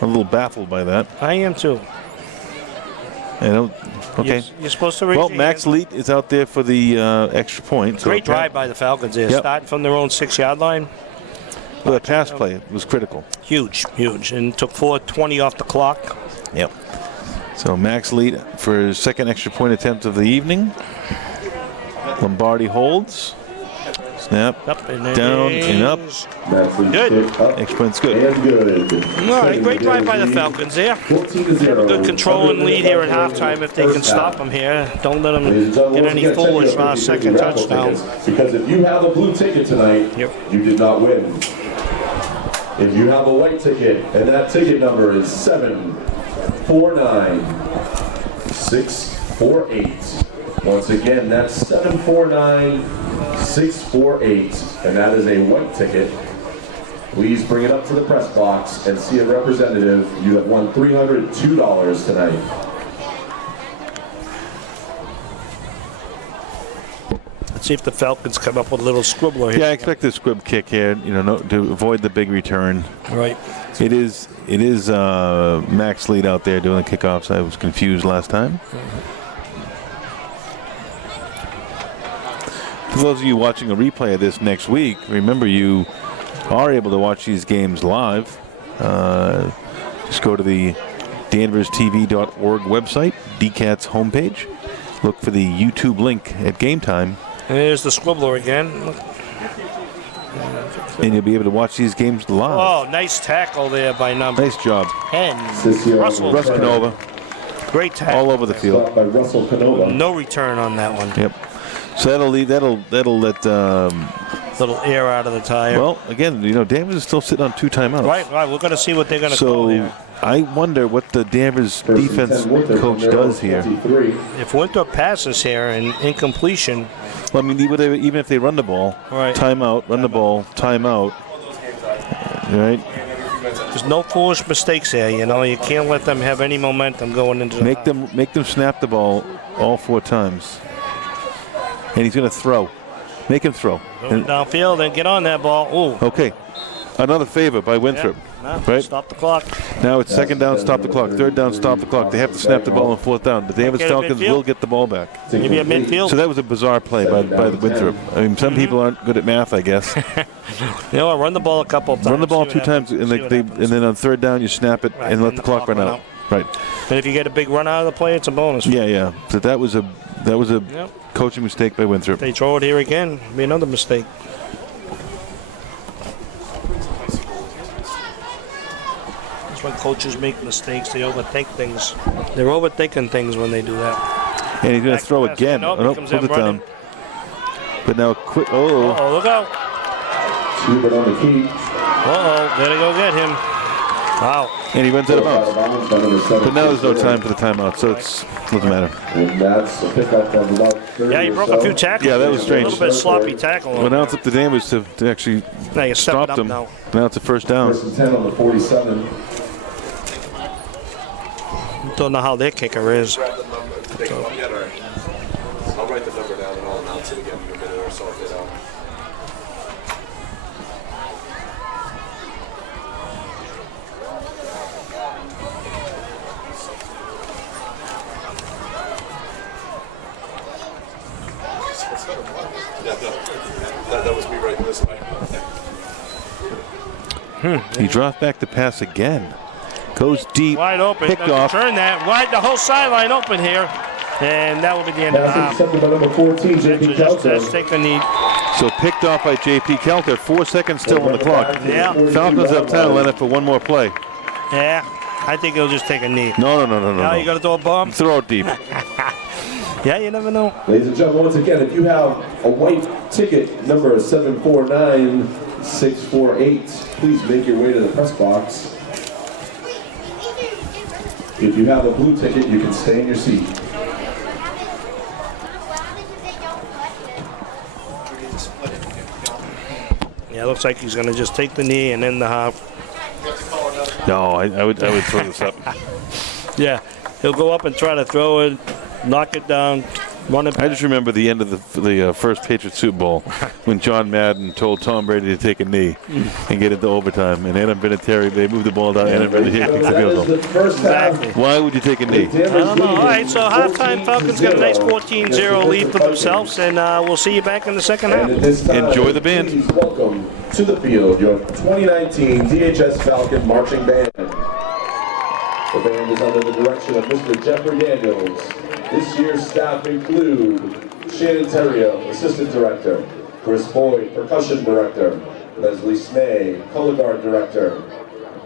a little baffled by that. I am too. I don't. Okay. You're supposed to raise Well, your Max hand. Leet is out there for the extra point. So Great drive by the Falcons there. Yep. Starting from their own 6-yard line. Well, the pass play was critical. Huge. And took 4:20 off the clock. Yep. So Max Leet for his second extra point attempt of the evening. Lombardi holds. Snap. Up and Down and up. Good. Extra point's good. And good. All right, great drive by the Falcons there. 14-0. Good control and lead here at halftime if they can stop them here. Don't let them Ladies and gentlemen, get once any again, check foolish your last 50-50 second raffle touchdown. tickets, because if you have a blue ticket tonight, Yep. you did not win. If you have a white ticket, and that ticket number is 749-648. Once again, that's 749-648, and that is a white ticket. Please bring it up to the press box and see a representative. You have won $302 tonight. Let's see if the Falcons come up with a little scribbler here. Yeah, I expect the squib kick here. To avoid the big return. Right. It is Max Leet out there doing the kickoffs. I was confused last time. For those of you watching a replay of this next week, remember you are able to watch these games live. Just go to the danverstv.org website, DCAT's homepage. Look for the YouTube link at game time, And there's the squibbler again. Look. and you'll be able to watch these games live. Oh, nice tackle there by number Nice job. 10. Ciccio Russell. Russ Canova. Great tackle. all over the field. Stopped by Russell Canova. No return on that one. Yep. So that'll let. Little air out of the tire. Well, again, Danvers is still sitting on 2 timeouts. Right. We're going to see what they're going to call here. I wonder what the Danvers defense coach does here. If Winthrop passes here and incompletion. Well, I mean, even if they run the ball, right. Timeout, run the ball, timeout. Right? There's no foolish mistakes here. You can't let them have any momentum going into the Make them snap the ball all 4 times. And he's going to throw. Make him throw. Downfield and get on that ball. Ooh. Okay. Another favor by Winthrop. Right? Stop the clock. Now it's 2nd down, stop the clock. 3rd down, stop the clock. They have to snap the ball on 4th down. The Danvers Falcons will get the ball back. Maybe a midfield. So that was a bizarre play by the Winthrop. I mean, some people aren't good at math, I guess. Run the ball a couple of times. Run the ball 2 times, and then on 3rd down you snap it and let the clock run out. Right. And if you get a big run out of the play, it's a bonus. Yeah. So that was a coaching mistake by Winthrop. They throw it here again. It'll be another mistake. That's when coaches make mistakes. They overthink things. They're overthinking things when they do that. And he's going to throw again. Put it down. But now quick. Oh, look out. Schubert on the key. There they go get him. Wow. And he runs out of bounds. But now there's no time for the timeout, so it doesn't matter. And that's a pickup on about 30 Yeah, he broke a few tackles. Yeah, that was strange. A little bit sloppy tackle. Well, now it's up to Danvers to actually stop them. Now it's a 1st down. 1st and 10 on the 47. Don't know how their kicker is. I'll write the number down and I'll announce it again in a minute or so. Yeah, that was me writing this way. He dropped back to pass again. Goes deep. Wide open. Picked off. Turn that. Wide, the whole sideline open here. And that will be the end of the half. Accepted by number 14, J.P. Just take the knee. So picked off by J.P. Kelter. 4 seconds still on the clock. Yeah. Falcons have time to line up for one more play. Yeah. I think he'll just take a knee. No. Now you got to throw a bomb. Throw it deep. Yeah, you never know. Ladies and gentlemen, once again, if you have a white ticket, number 749648, please make your way to the press box. If you have a blue ticket, you can stay in your seat. Yeah, looks like he's going to just take the knee and end the half. No, I would throw this up. Yeah, he'll go up and try to throw it, knock it down, run it back. I just remember the end of the first Patriots Super Bowl when John Madden told Tom Brady to take a knee and get into overtime. And Adam Vinatieri, they moved the ball down. Adam Vinatieri kicked the field goal. Exactly. Why would you take a knee? I don't know. All right, so halftime, Falcons got a nice 14-0 lead for themselves, and we'll see you back in the second half. Enjoy the band. Please welcome to the field your 2019 DHS Falcon Marching Band. The band is under the direction of Mr. Jeffrey Daniels. This year's staff include Shannon Terrio, Assistant Director, Chris Boyd, Percussion Director, Leslie Smay, Color Guard Director,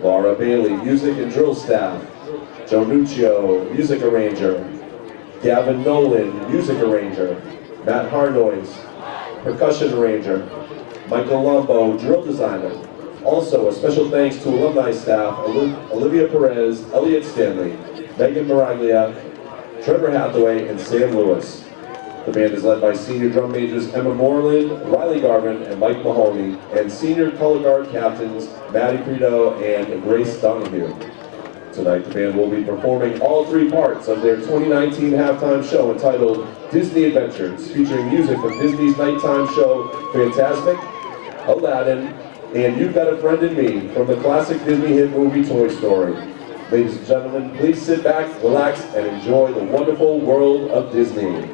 Laura Bailey, Music and Drill Staff, Joe Nuccio, Music Arranger, Gavin Nolan, Music Arranger, Matt Harnois, Percussion Arranger, Michael Lombo, Drill Designer. Also, a special thanks to alumni staff, Olivia Perez, Elliot Stanley, Megan Maraglia, Trevor Hathaway, and Sam Lewis. The band is led by senior drum majors Emma Moreland, Riley Garvin, and Mike Mahoney, and senior color guard captains Maddie Prito and Grace Donahue. Tonight, the band will be performing all 3 parts of their 2019 halftime show entitled Disney Adventures, featuring music from Disney's nighttime show Fantasmic, Aladdin, and You've Got a Friend in Me from the classic Disney hit movie Toy Story. Ladies and gentlemen, please sit back, relax, and enjoy the wonderful world of Disney.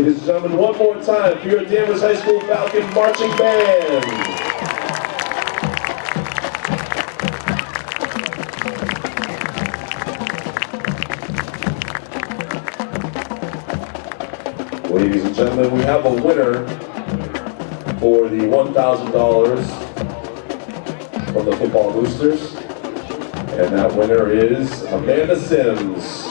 Ladies and gentlemen, one more time for your Danvers High School Falcon Marching Band. Ladies and gentlemen, we have a winner for the $1,000 from the Football Boosters. And that winner is Amanda Sims.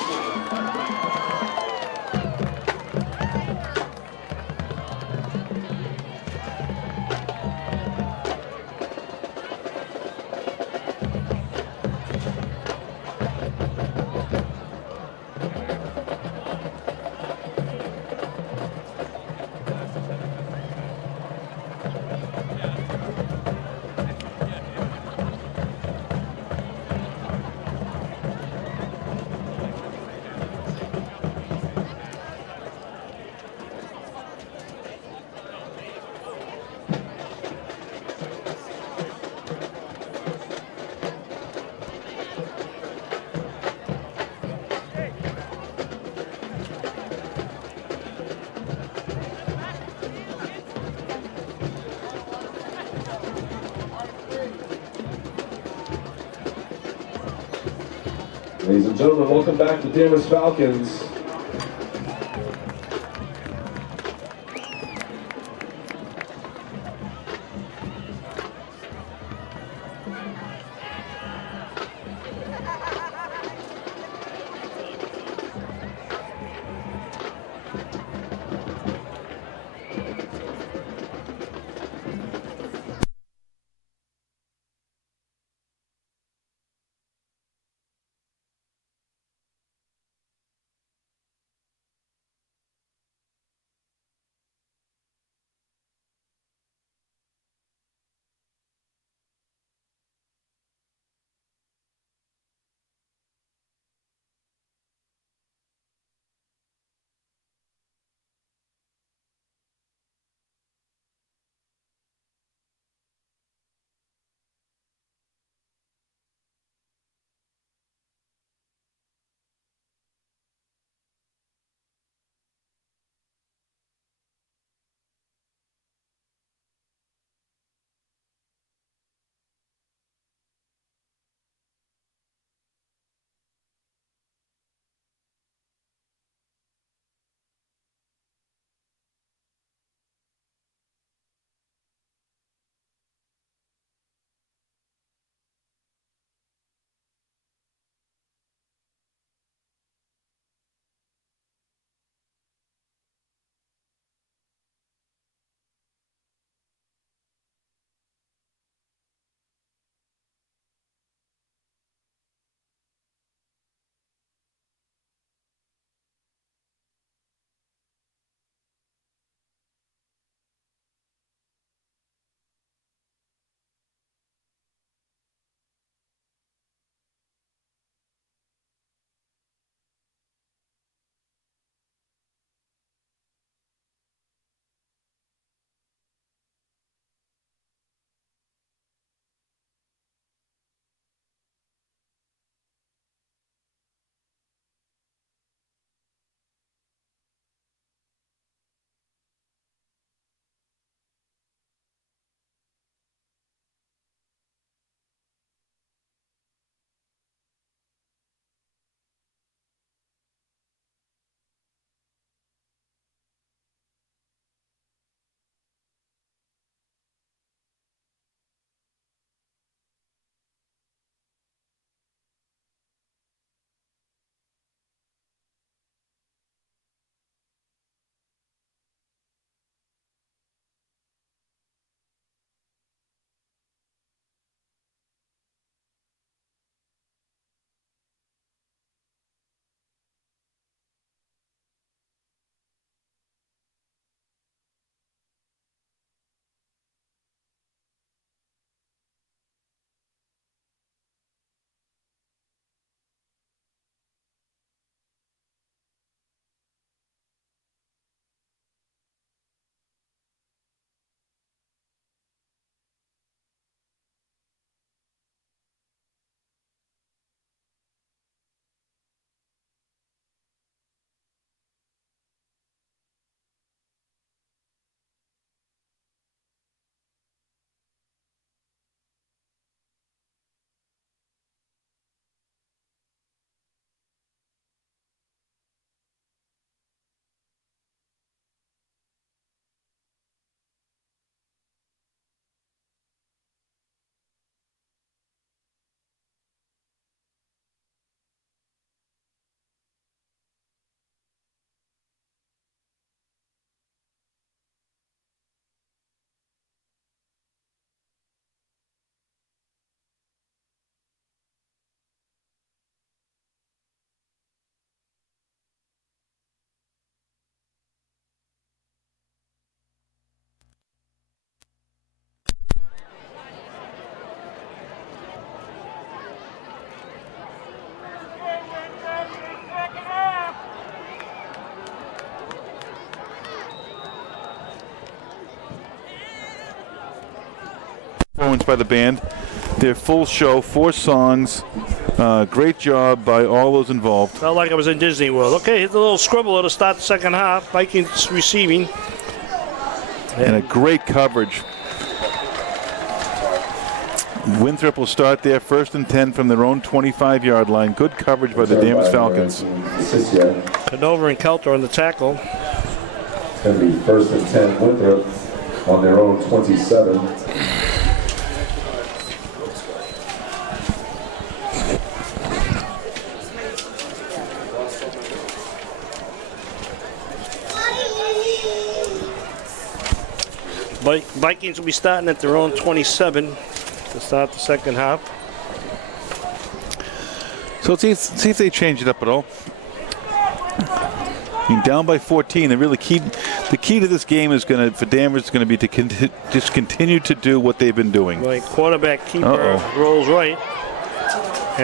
Ladies and gentlemen, welcome back to Danvers Falcons. performance by the band. Their full show, 4 songs. Great job by all those involved. Felt like I was in Disney World. Okay, hit the little scribble to start the second half. Vikings receiving. And a great coverage. Winthrop will start there, 1st and 10 from their own 25-yard line. Good coverage by the Danvers Falcons. Canover and Kelter on the tackle. It's going to be 1st and 10 Winthrop on their own 27. Vikings will be starting at their own 27 to start the second half. So let's see if they change it up at all. I mean, down by 14. The key to this game is for Danvers is going to be to just continue to do what they've been doing. Right, quarterback keeper rolls right.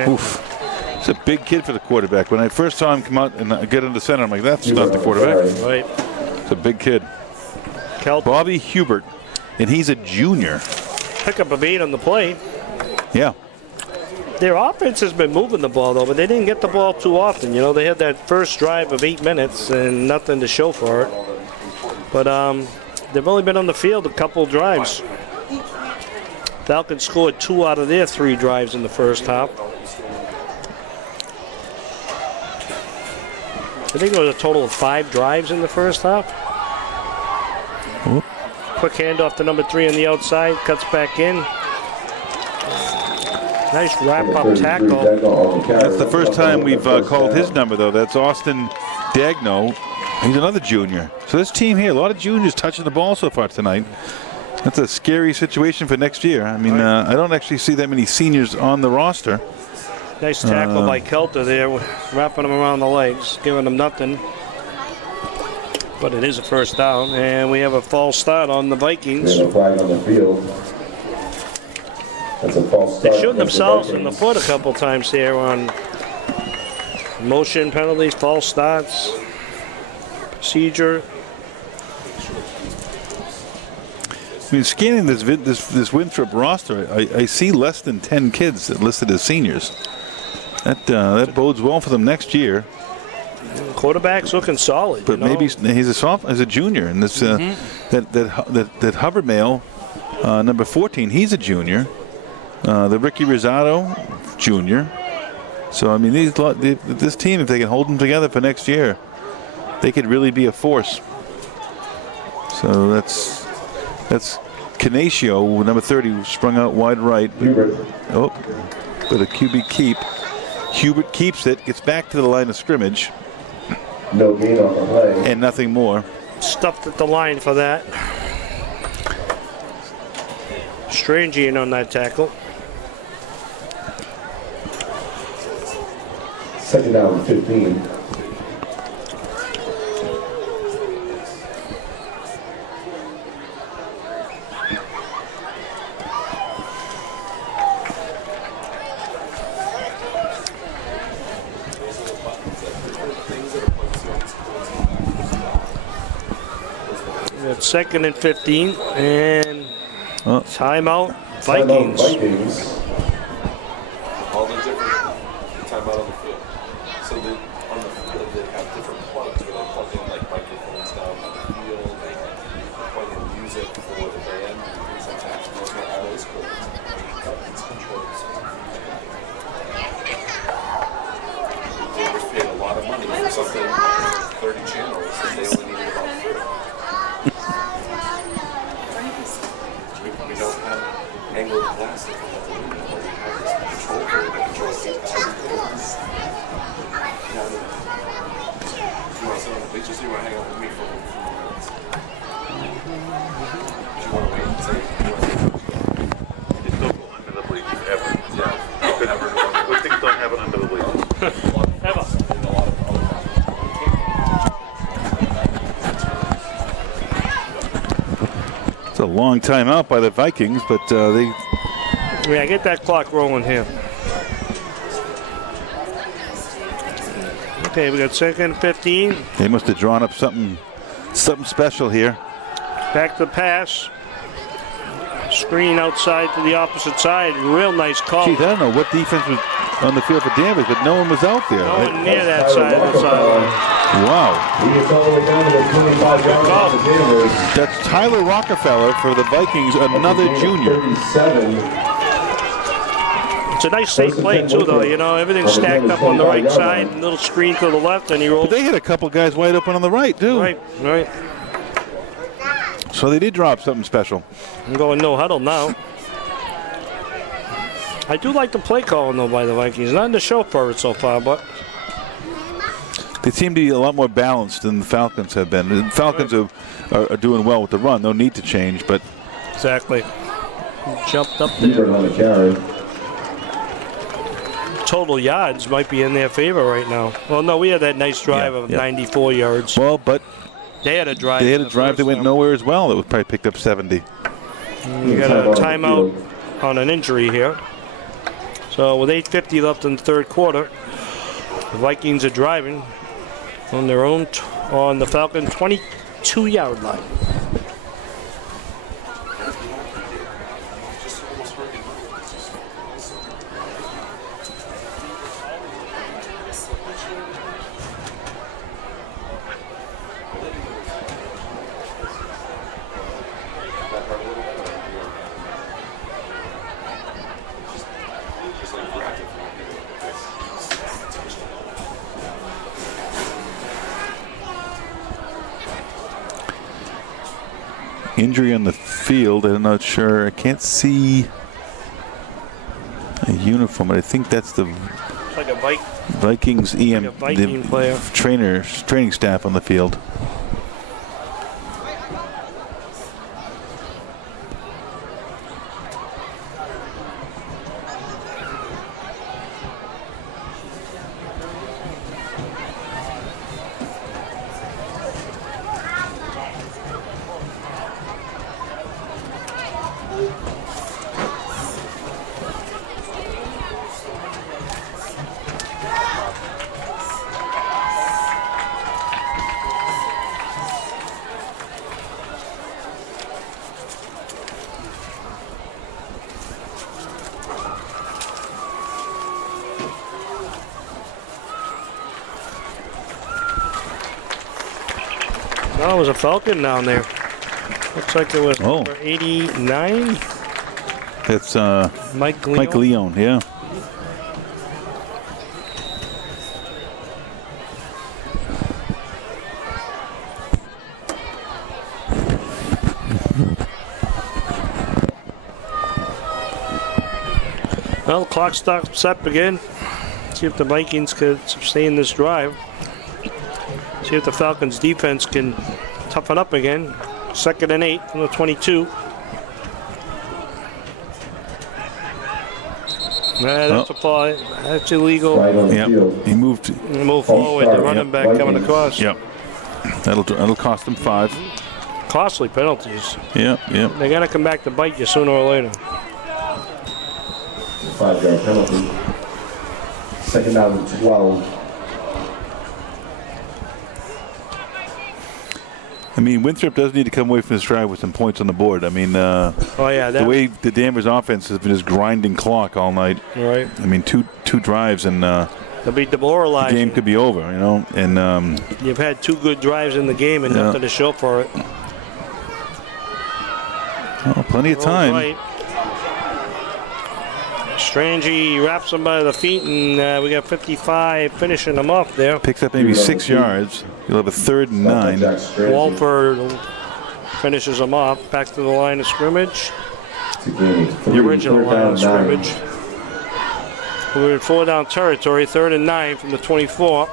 Oof. It's a big kid for the quarterback. When I first saw him come out and get into center, I'm like, that's not the quarterback. Right. It's a big kid. Bobby Hubert, and he's a junior. Pick up a beat on the play. Yeah. Their offense has been moving the ball, though, but they didn't get the ball too often. You know, they had that first drive of 8 minutes and nothing to show for it. But they've only been on the field a couple drives. Falcons scored 2 out of their 3 drives in the first half. I think it was a total of 5 drives in the first half. Quick handoff to number 3 on the outside, cuts back in. Nice wrap-up tackle. That's the first time we've called his number, though. That's Austin Dagno. He's another junior. So this team here, a lot of juniors touching the ball so far tonight. That's a scary situation for next year. I mean, I don't actually see that many seniors on the roster. Nice tackle by Kelter there, wrapping him around the legs, giving him nothing. But it is a first down, and we have a false start on the Vikings. There's a flag on the field. That's a false start. They're shooting themselves in the foot a couple times here on motion penalties, false starts, procedure. I mean, scanning this Winthrop roster, I see less than 10 kids that listed as seniors. That bodes well for them next year. Quarterback's looking solid. But maybe he's a junior, and this that Hubbard male, number 14, he's a junior. The Ricky Rosado, junior. So I mean, this team, if they can hold them together for next year, they could really be a force. So that's Canaccio, number 30, sprung out wide right. Oh, but a QB keep. Hubert keeps it, gets back to the line of scrimmage. No gain on the play. And nothing more. Stuffed at the line for that. Strangian on that tackle. Second down, 15. Second and 15, and timeout, Vikings. All the different timeout on the field. So on the field, they have different plugs where they plug in like microphones down on the field. They plug in music for the band, things like that. Those are always cool. It's controlled. They were paid a lot of money for something, 30 channels, and they only needed about 3. We don't have angled glasses. We have this control board that controls 8,000 things. You want to sit on the bleachers? You want to hang out with me for a few minutes? Do you want to wait and say? Just don't go under the bleachers ever. Yeah. You could never. Good things don't happen under the bleachers. Ever. It's a long time out by the Vikings, but they. Yeah, get that clock rolling here. Okay, we got second and 15. They must have drawn up something special here. Back to the pass. Screen outside to the opposite side. Real nice call. Geez, I don't know what defense was on the field for Danvers, but no one was out there. No one near that side of the sideline. Wow. He gets all the way down to the 25-yard line of Danvers. That's Tyler Rockefeller for the Vikings, another junior. 37. It's a nice safe play, too, though. You know, everything's stacked up on the right side. Little screen to the left, and he rolls. But they had a couple guys wide open on the right, too. Right. So they did drop something special. I'm going no huddle now. I do like the play calling, though, by the Vikings. Not in the show for it so far, but They seem to be a lot more balanced than the Falcons have been. The Falcons are doing well with the run. No need to change, but exactly. Jumped up there. Hebert on the carry. Total yards might be in their favor right now. Well, no, we had that nice drive of 94 yards. well, but They had a drive. they had a drive that went nowhere as well. That was probably picked up 70. You got a timeout on an injury here. So with 8:50 left in the third quarter, the Vikings are driving on their own on the Falcon 22-yard line. Injury on the field. I'm not sure. I can't see a uniform, but I think that's the It's like a Vikings EM, like a Viking player. training staff on the field. No, it was a Falcon down there. Looks like it was number 89. That's Mike Leon. Mike Leon, yeah. Well, the clock stops up again. See if the Vikings could sustain this drive. See if the Falcons defense can toughen up again. 2nd and 8 from the 22. That's a fall. That's illegal. Right on the Yep. field. He moved. Move forward. The running back coming across. Yep. That'll cost them 5. Costly penalties. Yep. They're going to come back to bite you sooner or later. 5-yard penalty. 2nd down and 12. I mean, Winthrop does need to come away from this drive with some points on the board. I mean, Oh yeah, the way the Danvers offense has been just grinding clock all night. right. I mean, two drives and They'll be the demoralized. game could be over, you know. And You've had 2 good drives in the game and nothing to show for it. plenty of time. Right. Strangey wraps him by the feet, and we got 55 finishing him off there. Picks up maybe 6 yards. You'll have a 3rd and 9. Walford finishes him off. Back to the line of scrimmage. The original line of scrimmage. We're in 4-down territory. 3rd and 9 from the 24.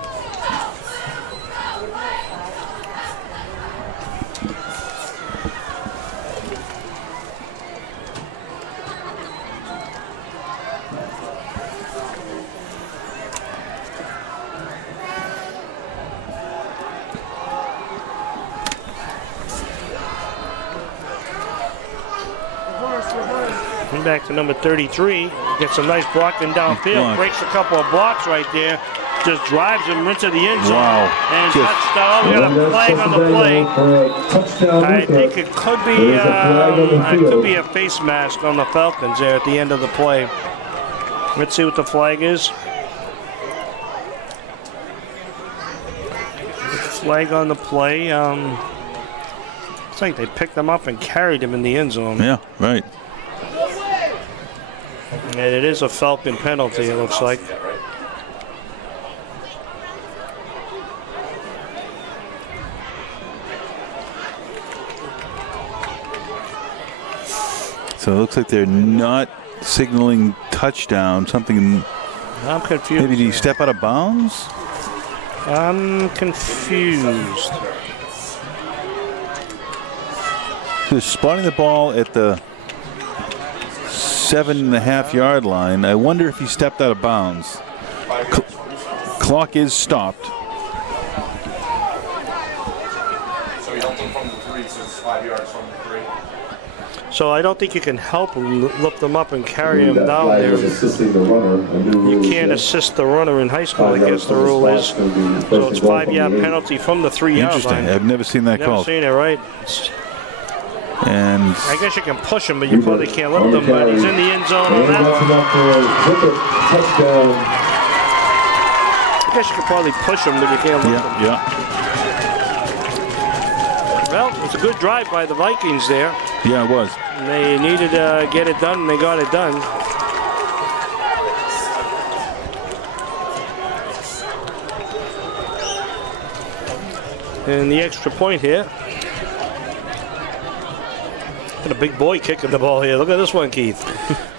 Back to number 33. Gets a nice blocking downfield. Block. Breaks a couple of blocks right there. just drives him into the end zone. Wow. And Just- touchdown. We got a flag on the play. I think it could be a face mask on the Falcons there at the end of the play. Let's see what the flag is. Flag on the play. It's like they picked him up and carried him in the end zone. Yeah, right. And it is a Falcon penalty, it looks like. So it looks like they're not signaling touchdown. Something. I'm confused. Maybe did he step out of bounds? I'm confused. They're spotting the ball at the 7.5-yard line. I wonder if he stepped out of bounds. Clock is stopped. So he helped him from the 3, so it's 5 yards from the 3. So I don't think you can help him, lift him up and carry him down there. Assisting the runner. You can't assist the runner in high school, I guess the rule is. So it's 5-yard penalty from the 3-yard Interesting. line. I've never seen that Never called. seen it, right? And I guess you can push him, but you probably can't lift him. But he's in the end zone on that one. Touchdown. I guess you could probably push him, but you can't lift him. yeah. Well, it's a good drive by the Vikings there. Yeah, it was. They needed to get it done, and they got it done. And the extra point here. Got a big boy kicking the ball here. Look at this one, Keith.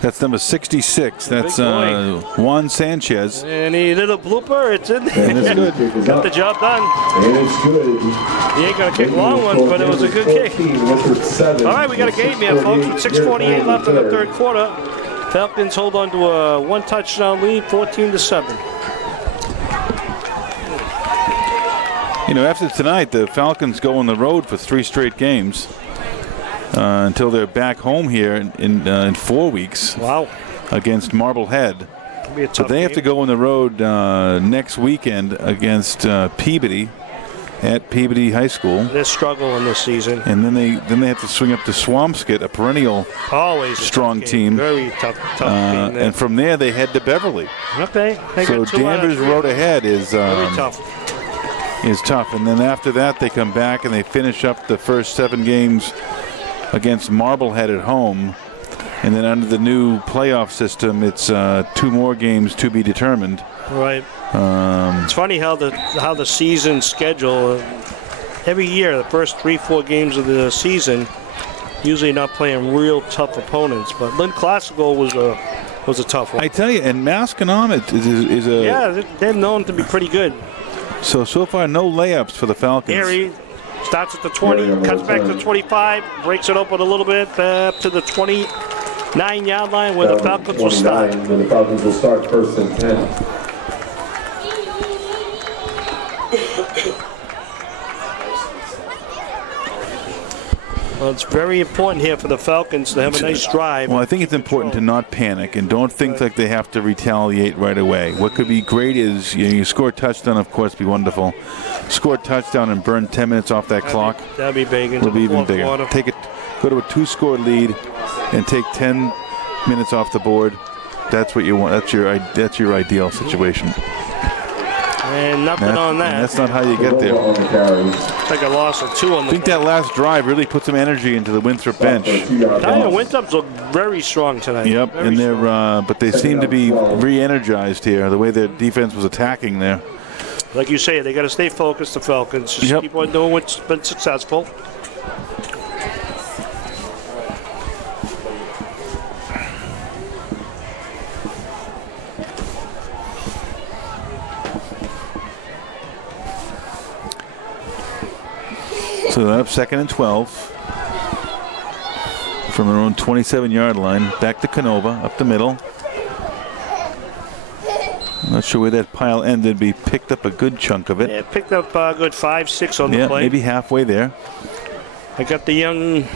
That's number 66. That's boy. Juan Sanchez. And he did a blooper. It's in there. And it's good. Got the job done. And it's good. He ain't going to kick long ones, but it was a good kick. All right, we got a game here, folks. With 6:48 left in the third quarter. Falcons hold on to a one-touchdown lead, 14-7. You know, after tonight, the Falcons go on the road for 3 straight games until they're back home here in 4 weeks. Wow. Against Marblehead. Be a But tough they have game. to go on the road next weekend against Peabody at Peabody High School. They're struggling this season. And then they have to swing up to Swampscott, a perennial Always a strong tough game. team. Very tough team there. And from there they head to Beverly. Okay. They So got 2 out of Danvers 3. road ahead is Very tough. And then after that they come back and they finish up the first 7 games against Marblehead at home. And then under the new playoff system, it's 2 more games to be determined. Right. It's funny how the season schedule every year, the first 3-4 games of the season, usually not playing real tough opponents. But Lynn Classical was a tough one. I tell you, and Masconomet is a Yeah, they're known to be pretty good. so far no layups for the Falcons. Harry starts at the 20, cuts back to 25, breaks it open a little bit up to the 29-yard line where the Falcons will start. Where the Falcons will start first and 10. Well, it's very important here for the Falcons to have a nice drive. Well, I think it's important to not panic and don't think like they have to retaliate right away. What could be great is you score a touchdown, of course, be wonderful. Score a touchdown and burn 10 minutes off that clock. That'd be big. Into Will be the even fourth bigger. quarter. Go to a 2-score lead and take 10 minutes off the board. That's what you want. That's your ideal situation. And nothing on that. That's not how you get there. On the carries. It's like a loss of 2 on I the think that last drive really put some energy into the Winthrop bench. Winthrop's look very strong tonight. Yep, Very and they're strong. but they seem to be re-energized here. The way their defense was attacking there. Like you say, they got to stay focused, the Falcons. Just Yep. keep on doing what's been successful. So they're up 2nd and 12 from their own 27-yard line. Back to Canova, up the middle. Not sure where that pile ended, but he picked up a good chunk of it. Yeah, picked up a good 5-6 on the Yeah, play. maybe halfway there. I got the young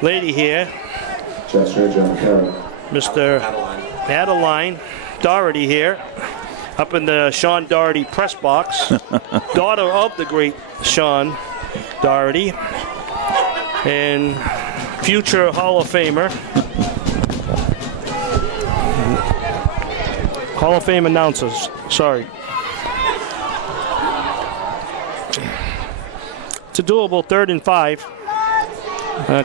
lady here, Gesture, John Carroll. Mr. Adeline Doherty here. up in the Sean Doherty press box. Daughter of the great Sean Doherty and future Hall of Famer. Hall of Fame announcers. Sorry. It's a doable 3rd and 5.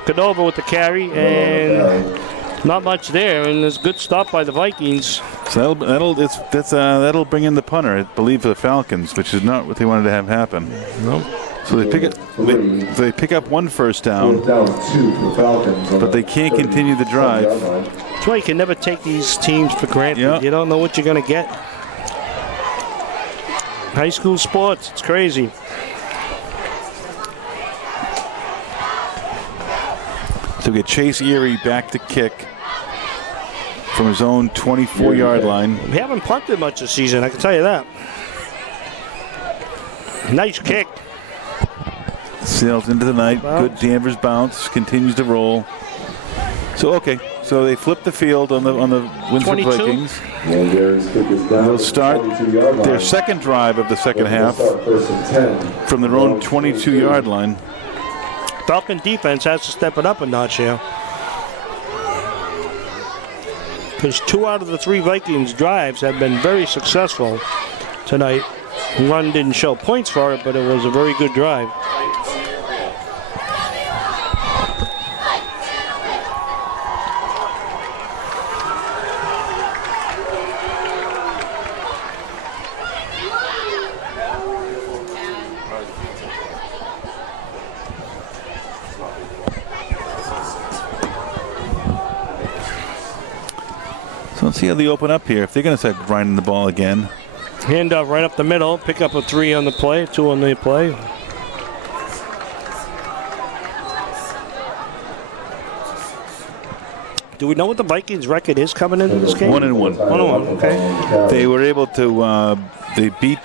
Cordova with the carry, and not much there, and there's a good stop by the Vikings. So that'll bring in the punter, I believe, for the Falcons, which is not what they wanted to have happen. No. So they pick up 1 first down, but they can't continue the drive. That's why you can never take these teams for granted. Yep. You don't know what you're going to get. High school sports, it's crazy. So we get Chase Erie back to kick from his own 24-yard line. We haven't punted much this season, I can tell you that. Nice kick. Sails into the night. Good Danvers bounce. Continues to roll. So they flip the field on the Winthrop 22. Vikings. They'll start their second drive of the second half from their own 22-yard line. Falcon defense has to step it up a notch here. Because 2 out of the 3 Vikings drives have been very successful tonight. Run didn't show points for it, but it was a very good drive. So let's see how they open up here. If they're going to start grinding the ball again. Handoff right up the middle. Pick up a 3 on the play, 2 on the play. Do we know what the Vikings record is coming into this game? 1-1. 1-1, okay. They were able to. They beat.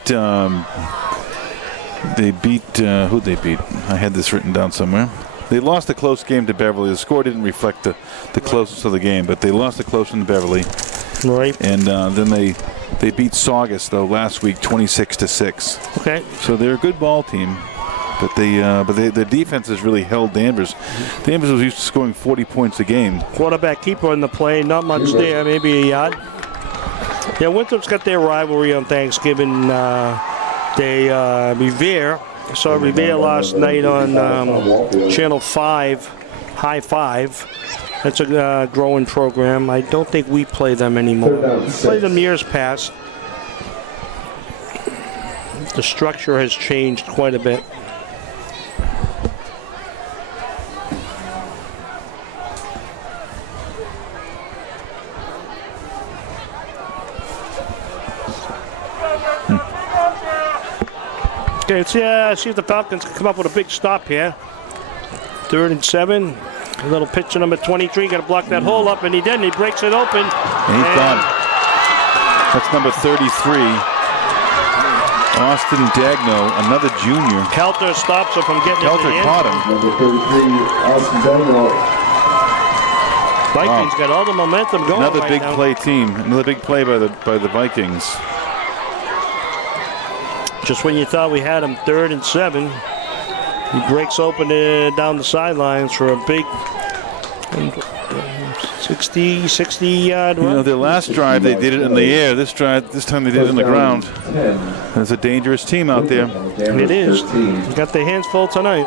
Who'd they beat? I had this written down somewhere. They lost a close game to Beverly. The score didn't reflect the closeness of the game, but they lost a close one to Beverly. Right. And then they beat Saugus though last week, 26-6. Okay. So they're a good ball team, but the defense has really held Danvers. Danvers was used to scoring 40 points a game. Quarterback keeper in the play, not much there, maybe a yard. Yeah, Winthrop's got their rivalry on Thanksgiving. They Revere. I saw Revere last night on Channel 5, High 5. That's a growing program. I don't think we play them anymore. We played them years past. The structure has changed quite a bit. Okay, let's see if the Falcons can come up with a big stop here. 3rd and 7. A little pitch to number 23. Got to block that hole up, and he did. He breaks it open. And he's gone. That's number 33. Austin Dagno, another junior. Kelter stops him from getting Kelter into the end. caught him. Number 33, Austin Dagno. Vikings got all the momentum going Another right big now. play team. Another big play by the Vikings. Just when you thought we had him 3rd and 7, he breaks open down the sidelines for a big 60-yard run. You know, their last drive they did it in the air. This time they did it on the ground. There's a dangerous team out there. It is. They got their hands full tonight.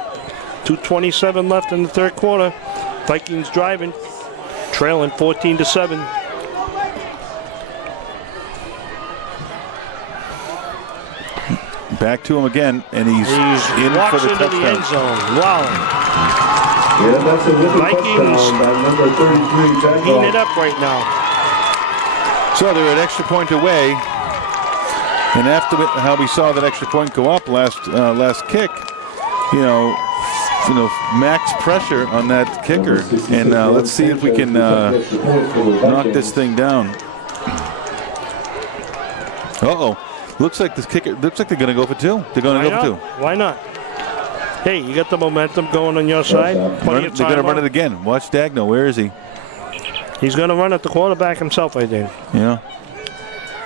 2:27 left in the 3rd quarter. Vikings driving, trailing 14-7. Back to him again, and he's in walks for the into the end touchdown. zone. Wow. Yeah, that's a little Vikings touchdown by number 33, heating it Dagno. up right now. So they're an extra point away, and after how we saw that extra point go up last kick, you know, max pressure on that kicker, and let's see if we can knock this thing down. Uh-oh. Looks like this kicker. Looks like they're going to go for 2. They're going to go for 2. Why not? Hey, you got the momentum going on your side. They're going to run it again. Watch Dagno. Where is he? He's going to run at the quarterback himself, I think. Yeah.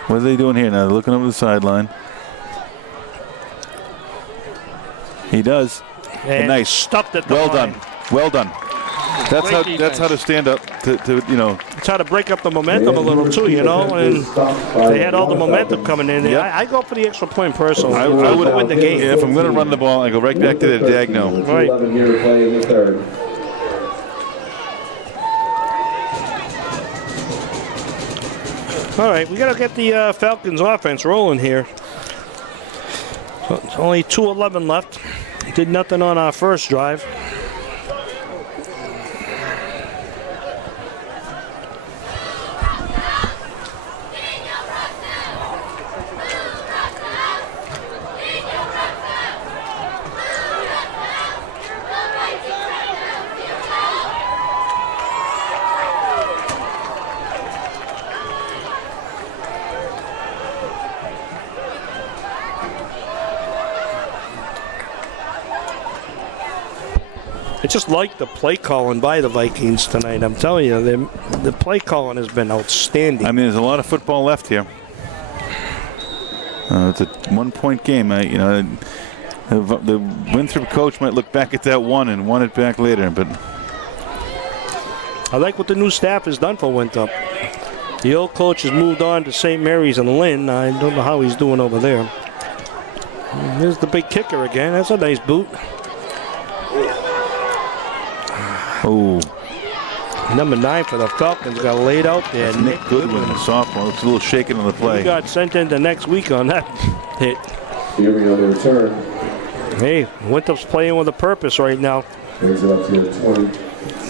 What are they doing here now? They're looking over the sideline. He does. And nice. Stuffed it. Well done. Well done. That's Great how to stand up to you know. It's how to break up the momentum a little too, you know. And they had all the momentum coming in. Yep. I go for the extra point personally. I would would win the game. If I'm going to run the ball, I go right back to the diagonal. Right. 11 here to play in the third. All right, we got to get the Falcons offense rolling here. So it's only 2:11 left. Did nothing on our first drive. I just like the play calling by the Vikings tonight. I'm telling you, the play calling has been outstanding. I mean, there's a lot of football left here. It's a 1-point game. The Winthrop coach might look back at that one and want it back later, but I like what the new staff has done for Winthrop. The old coach has moved on to St. Mary's and Lynn. I don't know how he's doing over there. And here's the big kicker again. That's a nice boot. oh, Number 9 for the Falcons got laid out there. Nick Goodwin, the sophomore, looks a little shaken on the He play. got sent into next week on that hit. Here we go to return. Hey, Winthrop's playing with a purpose right now. Brings it up to the 20.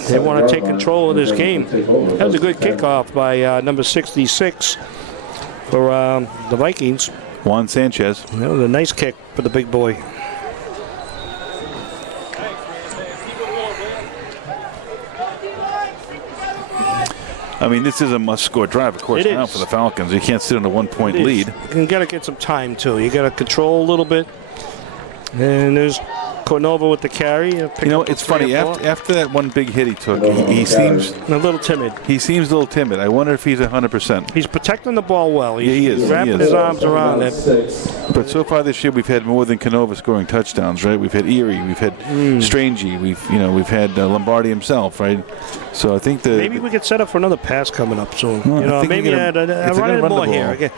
They want to take control of this game. That was a good kickoff by number 66 for the Vikings. Juan Sanchez. That was a nice kick for the big boy. I mean, this is a must-score drive, of course, It now is. for the Falcons. You can't sit on a 1-point lead. You got to get some time, too. You got to control a little bit. And there's Cornova with the carry. You know, it's funny. After that one big hit he took, he seems a little timid. He seems a little timid. I wonder if he's 100%. He's protecting the ball well. Yeah, he is. Wrapping He is. his arms around it. But so far this year, we've had more than Canova scoring touchdowns, right? We've had Erie, we've had Strangey, we've had Lombardi himself, right? So I think Maybe we could set up for another pass coming up soon. Well, you know, I think maybe if they're run gonna it run more the here. ball. Okay.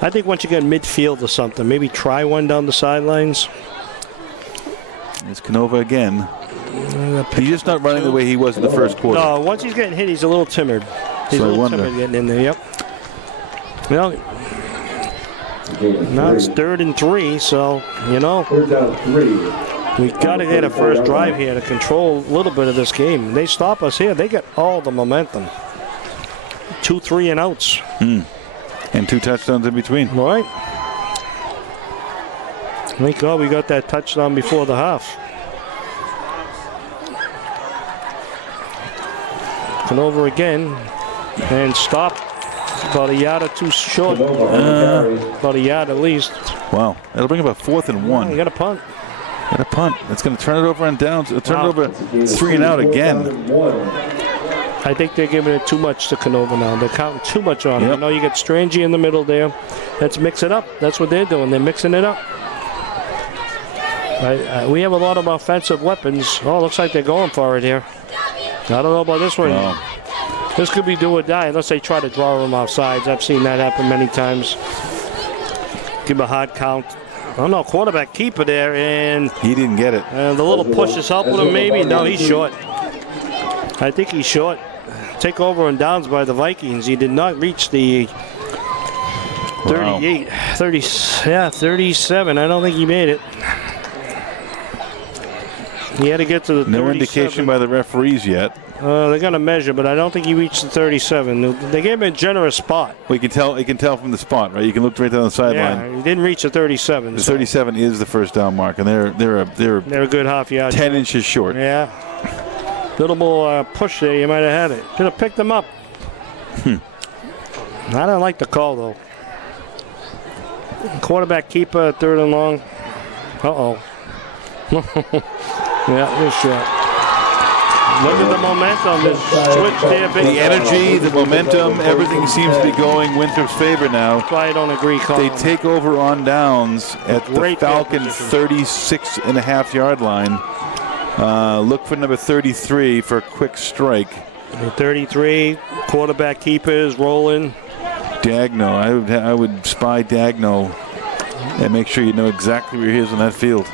I think once you get midfield or something, maybe try one down the sidelines. It's Canova again. He's just not running the way he was in the first quarter. No, once he's getting hit, he's a little timid. He's So a I little wonder. timid getting in there. Yep. Well, now it's 3rd and 3, so you know. Third down 3. We got to get a first drive here to control a little bit of this game. They stop us here. They get all the momentum. 2 3 and outs. And 2 touchdowns in between. All right. Thank God we got that touchdown before the half. And over again and stop about a yard or two short. About a yard at least. Wow. That'll bring about 4th and 1. You got a punt. Got a punt. It's going to turn it over on downs. It'll turn it over 3 and out again. I think they're giving it too much to Canova now. They're counting too much on it. Yep. You know, you got Strangey in the middle there. Let's mix it up. That's what they're doing. They're mixing it up. We have a lot of offensive weapons. Oh, looks like they're going for it here. I don't know about this one. Wow. This could be do or die unless they try to draw them offsides. I've seen that happen many times. Give him a hard count. I don't know, quarterback keeper there, and He didn't get it. the little push is helping him maybe. No, he's short. I think he's short. Take over on downs by the Vikings. He did not reach the 38, 37. I don't think he made it. He had to get to the 37. No indication by the referees yet. They're going to measure, but I don't think he reached the 37. They gave him a generous spot. Well, you can tell from the spot, right? You can look right down the sideline. Yeah, he didn't reach the 37. The so 37 is the first down mark, and they're they're a good half yard. 10 inches short. Yeah. Little more push there, you might have had it. Should have picked them up. I don't like the call, though. Quarterback keeper, 3rd and long. Uh-oh. Yeah, he's short. Look at the momentum. The switch there. Big The energy, the momentum, everything seems to be going Winthrop's favor now. That's why I don't agree, Colin. They take over on downs at the Great Falcon field position. 36.5-yard line. Look for number 33 for a quick strike. 33, quarterback keepers rolling. Dagno, I would spy Dagno and make sure you know exactly where he is on that field.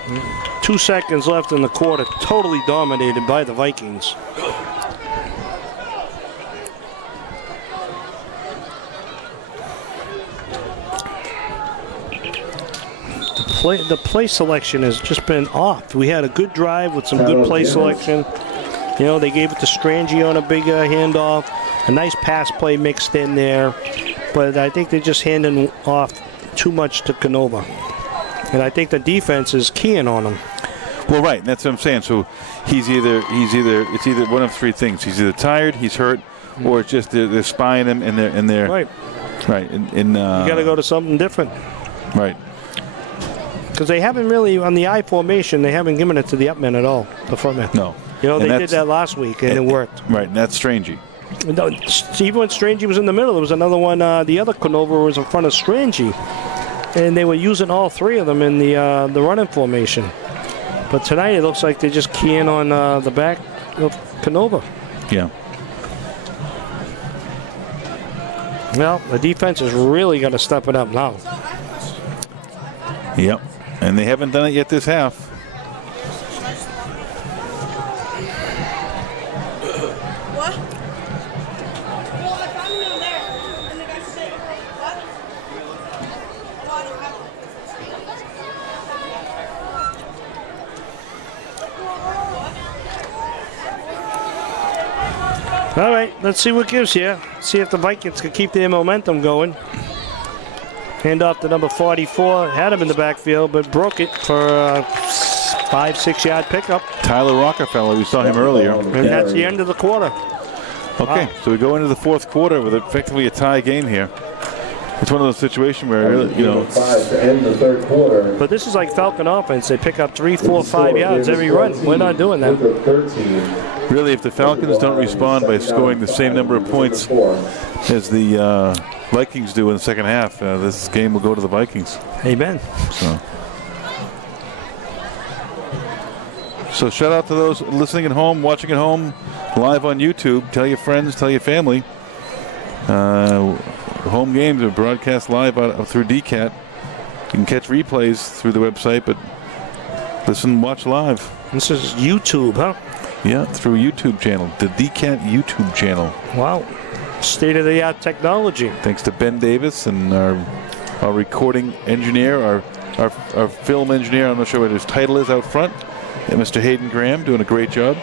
2 seconds left in the quarter. Totally dominated by the Vikings. The play selection has just been off. We had a good drive with some good play selection. You know, they gave it to Strangi on a big handoff. A nice pass play mixed in there. But I think they're just handing off too much to Canova. And I think the defense is keying on him. Well, right, and that's what I'm saying. So it's either one of three things. He's either tired, he's hurt, or it's just they're spying him and they're Right. Right. You got to go to something different. Right. Because they haven't really, on the I formation, they haven't given it to the up men at all, the front men. No. You know, And they did that's- that last week, and it worked. Right, and that's Strangi. No, even when Strangi was in the middle, there was another one. The other Canova was in front of Strangi, and they were using all three of them in the running formation. But tonight it looks like they're just keying on the back of Canova. Yeah. Well, the defense has really got to step it up now. Yep. And they haven't done it yet this half. What? Well, I found him there. And the guy said, what? Well, I don't have All right, let's see what gives here. See if the Vikings can keep their momentum going. Hand off to number 44. Had him in the backfield, but broke it for a 5-6 yard pickup. Tyler Rockefeller, we saw him earlier. And that's the end of the quarter. Okay, so we go into the fourth quarter with effectively a tie game here. It's one of those situations where, you know, 5 to end the third quarter. But this is like Falcon offense. They pick up 3, 4, 5 yards every run. We're not doing that. Winthrop 13. really, if the Falcons don't respond by scoring the same number of points as the Vikings do in the second half, this game will go to the Vikings. Amen. So shout out to those listening at home, watching at home, live on YouTube. Tell your friends, tell your family. Home games are broadcast live through DCAT. You can catch replays through the website, but listen, watch live. This is YouTube, huh? Yeah, through YouTube channel, the DCAT YouTube channel. Wow. State-of-the-art technology. Thanks to Ben Davis and our recording engineer, our film engineer. I'm not sure what his title is out front. And Mr. Hayden Graham doing a great job.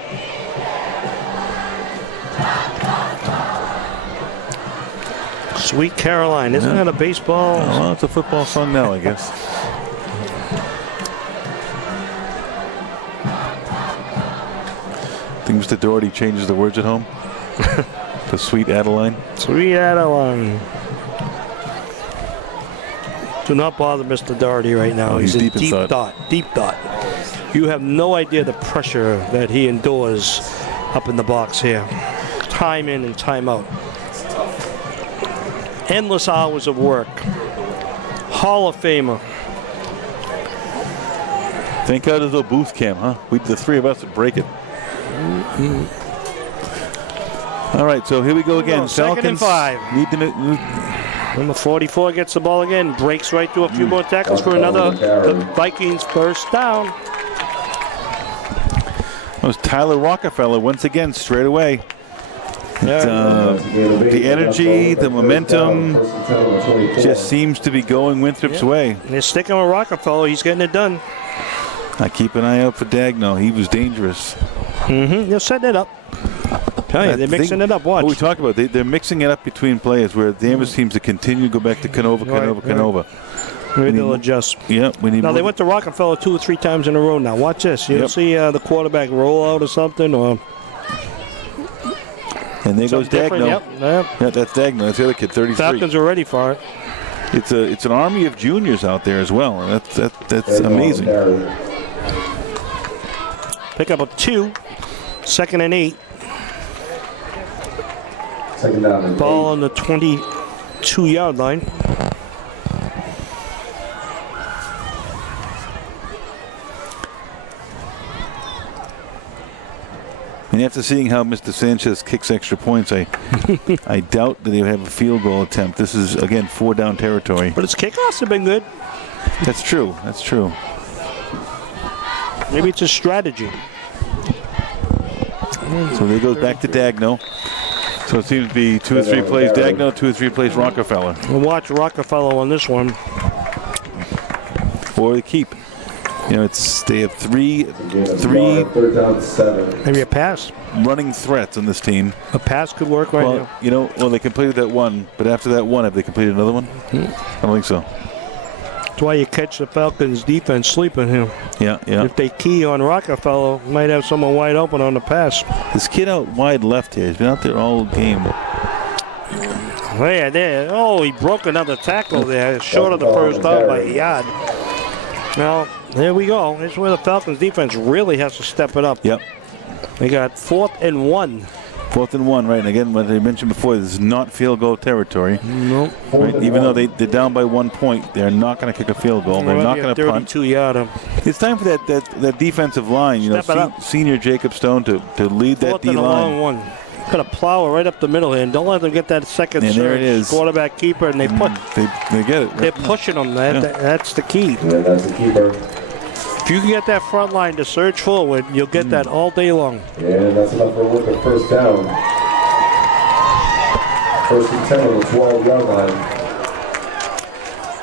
Sweet Caroline. Isn't that a baseball? Well, it's a football song now, I guess. I think Mr. Doherty changes the words at home. To Sweet Adeline. Sweet Adeline. Do not bother Mr. Doherty right now. Oh, he's in deep in thought. Deep thought. You have no idea the pressure that he endures up in the box here. Time in and time out. Endless hours of work. Hall of Famer. Thank God there's no booth cam, huh? The three of us would break it. All right, so here we go again. Second and Falcons 5. need to. Number 44 gets the ball again. Breaks right through a few more tackles for another the Vikings first down. That was Tyler Rockefeller once again straight away. The energy, the momentum just seems to be going Winthrop's way. They're sticking with Rockefeller. He's getting it done. I keep an eye out for Dagno. He was dangerous. They're setting it up. Tell you, they're mixing it up. Watch. What we talk about, they're mixing it up between players where Danvers seems to continue to go back to Canova. Maybe they'll adjust. Yeah, we need Now, more. they went to Rockefeller 2 or 3 times in a row now. Watch this. You'll see the quarterback roll out or something. Or and there goes different. Dagno. Yep. Yeah, that's Dagno. That's the other kid, 33. Falcons are ready for it. It's an army of juniors out there as well. And that's amazing. Pick up a 2. 2nd and 8. Second down and Ball 8. on the 22-yard line. And after seeing how Mr. Sanchez kicks extra points, I doubt that he'll have a field goal attempt. This is, again, 4-down territory. But his kickoffs have been good. That's true. That's true. Maybe it's a strategy. So there goes back to Dagno. So it seems to be 2 or 3 plays Dagno, 2 or 3 plays Rockefeller. We'll watch Rockefeller on this one. Or they keep. You know, they have three Third down 7. Maybe a pass. running threats on this team. A pass could work right now. You know, they completed that one, but after that one, have they completed another one? I don't think so. That's why you catch the Falcons' defense sleeping here. Yeah. If they key on Rockefeller, might have someone wide open on the pass. This kid out wide left here, he's been out there all game. There. Oh, he broke another tackle there, short of the first down by a yard. Now, there we go. This is where the Falcons' defense really has to step it up. Yep. They got 4th and 1. 4th and 1, right? And again, what I mentioned before, this is not field goal territory. Nope. Right? Even though they're down by 1 point, they're not going to kick a field goal. They're not going to punt. 32-yarder. It's time for that defensive line. You Step it know, up. senior Jacob Stone to lead that 4th and a long D-line. one. Got to plow it right up the middle here, and don't let them get that second And surge. there it is. Quarterback keeper, and they put. They get it. They're pushing them. That's the key. Yeah, that's the keeper. If you can get that front line to surge forward, you'll get that all day long. And that's enough for Winthrop first down. 1st and 10 on the 12-yard line.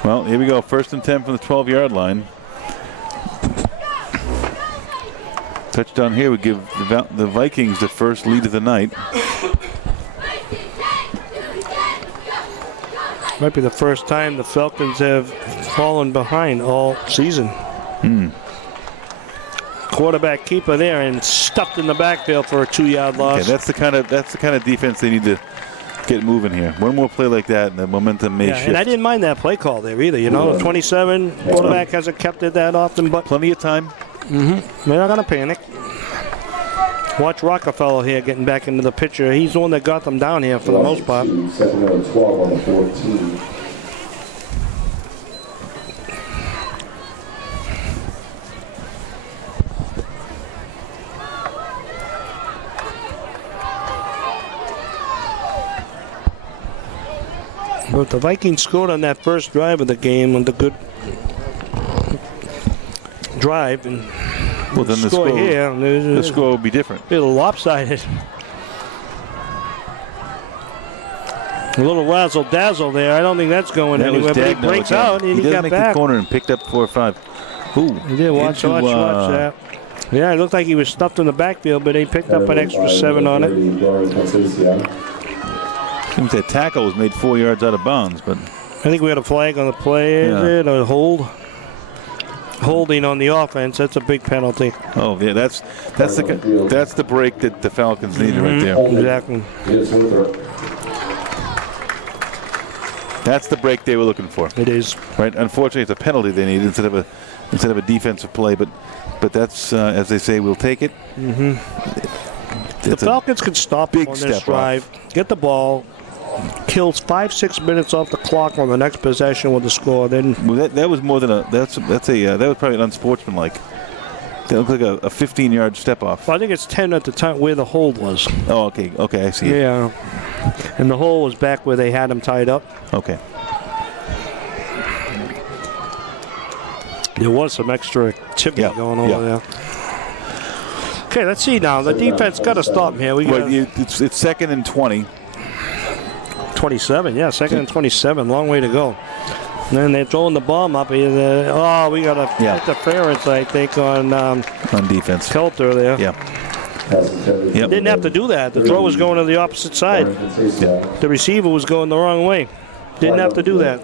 Well, here we go. 1st and 10 from the 12-yard line. Touchdown here would give the Vikings the first lead of the night. Might be the first time the Falcons have fallen behind all season. Quarterback keeper there and stuffed in the backfield for a 2-yard loss. Okay, that's the kind of defense they need to get moving here. One more play like that, and the momentum may shift. And I didn't mind that play call there either. You know, 27 quarterback hasn't kept it that often, but Plenty of time. they're not going to panic. Watch Rockefeller here getting back into the picture. He's the one that got them down here for the most part. 2nd and 12 on the 14. But the Vikings scored on that first drive of the game on the good drive, and Well, then the score score, here. the score will be different. A little lopsided. A little razzle dazzle there. I don't think that's going That was anywhere. But he Dagno breaks again. out and he does got make back. the corner and picked up 4 or 5. Ooh, He did. Watch that. Yeah, it looked like he was stuffed in the backfield, but he picked up an extra 7 on it. Seems that tackle was made 4 yards out of bounds, but I think we had a flag on the play. Is it a hold? Holding on the offense. That's a big penalty. oh yeah, that's the break that the Falcons needed right there. Exactly. Here's Winthrop. That's the break they were looking for. It is. Right. Unfortunately, it's a penalty they need instead of a defensive play, but that's as they say, we'll take it. The Falcons can stop big on this step drive, get the ball, kills 5-6 minutes off the clock on the next possession with the score. Then Well, that was more than that was probably an unsportsmanlike. That looked like a 15-yard step off. I think it's 10 at the time where the hold was. Oh, okay, I see. Yeah, and the hole was back where they had him tied up. Okay. There was some extra activity going over there. Okay, let's see now. The defense got to stop here. We got It's 2nd and 20. 27. Yeah, 2nd and 27. Long way to go. And then they're throwing the bomb up. We got a interference, I think, on defense. Kelter there. Yeah. Yep. Didn't have to do that. The throw was going to the opposite side. The receiver was going the wrong way. Didn't have to do that.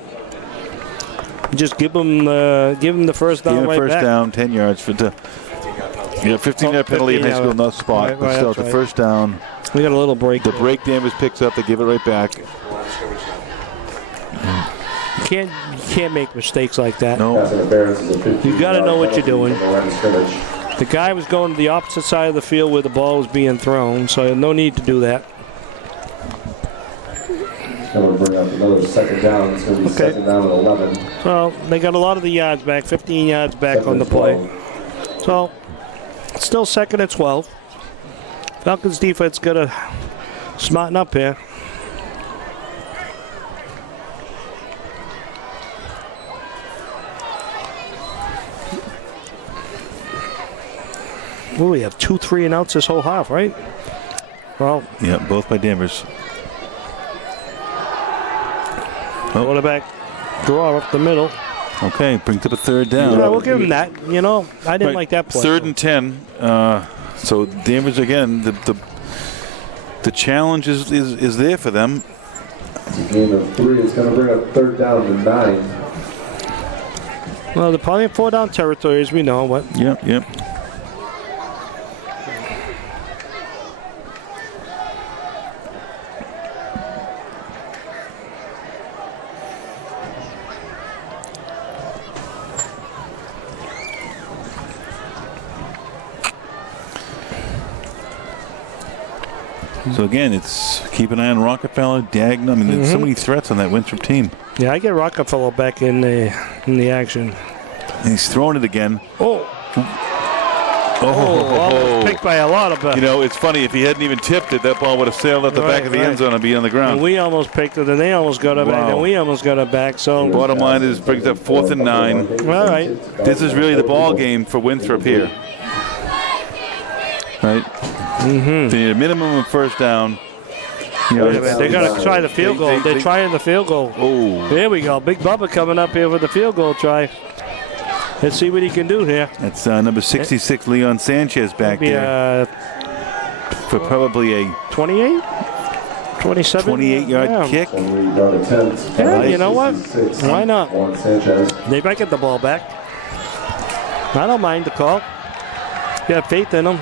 Just give him the first down right first back. down, 10 yards for the 15-yard penalty in high school, no spot. Right, but still, that's the right. first down. We got a little break. The break damage picks up. They give it right back. You can't make mistakes like that. No. You got to know what you're doing. The guy was going to the opposite side of the field where the ball was being thrown, so no need to do that. going to bring up another second down. It's going to be Okay. second down and 11. So they got a lot of the yards back, 15 yards back on the play. So it's still second and 12. Falcons defense got to smarten up here. Well, we have 2 3 and outs this whole half, right? Well, Yeah, both by Danvers. quarterback draw up the middle. Okay, brings up a third down. Yeah, we'll give him that. You know, I didn't Right. like that play. Third and 10. So Danvers again. The challenge is there for them. Gain of 3 is going to bring up third down and 9. Well, they're probably in 4-down territory, as we know. But Yep. So again, it's keep an eye on Rockefeller, Dagna. I mean, there's so many threats on that Winthrop team. yeah, I get Rockefeller back in the action. And he's throwing it again. Almost picked by a lot of You know, it's funny. If he hadn't even tipped it, that ball would have sailed at the back of the end zone and be on the ground. And we almost picked it, and they almost got it back, Wow. and we almost got it back. So, Bottom line is brings up 4th and 9. all right. This is really the ball game for Winthrop here. Right? They need a minimum of first down. You know, They're going to try the field goal. They're trying the field goal. Oh, There we go. Big Bubba coming up here with the field goal try. Let's see what he can do here. that's number 66, Leon Sanchez back Be there for probably a 28? 27? 28-yard kick. 28-yard attempt. Yeah, you know what? Why not? Juan Sanchez. They might get the ball back. I don't mind the call. You have faith in them.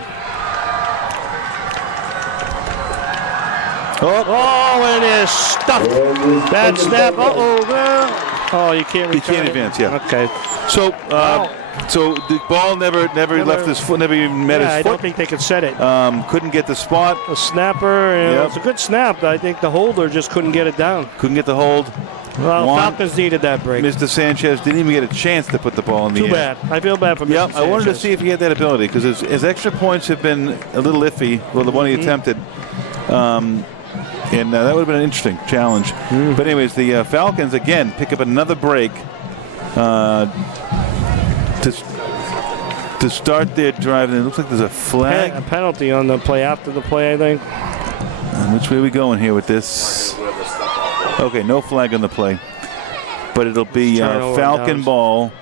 Oh, and it's stuffed. Bad snap. Oh, you can't return You can't it. advance, yeah. Okay. So, so the ball never left his foot, never even met I his don't foot. think they could set it. Couldn't get the spot. The snapper, and Yep. it's a good snap. But I think the holder just couldn't get it down. Couldn't get the hold. Well, Juan- Falcons needed that break. Mr. Sanchez didn't even get a chance to put the ball in the Too air. bad. I feel bad for Mr. Yep, I wanted to Sanchez. see if he had that ability because his extra points have been a little iffy. Well, the one he attempted. And that would have been an interesting challenge. But anyways, the Falcons, again, pick up another break to start their drive. And it looks like there's a flag. A penalty on the play after the play, I think. Which way are we going here with this? Okay, no flag on the play. But it'll be Turnover Falcon downs. ball,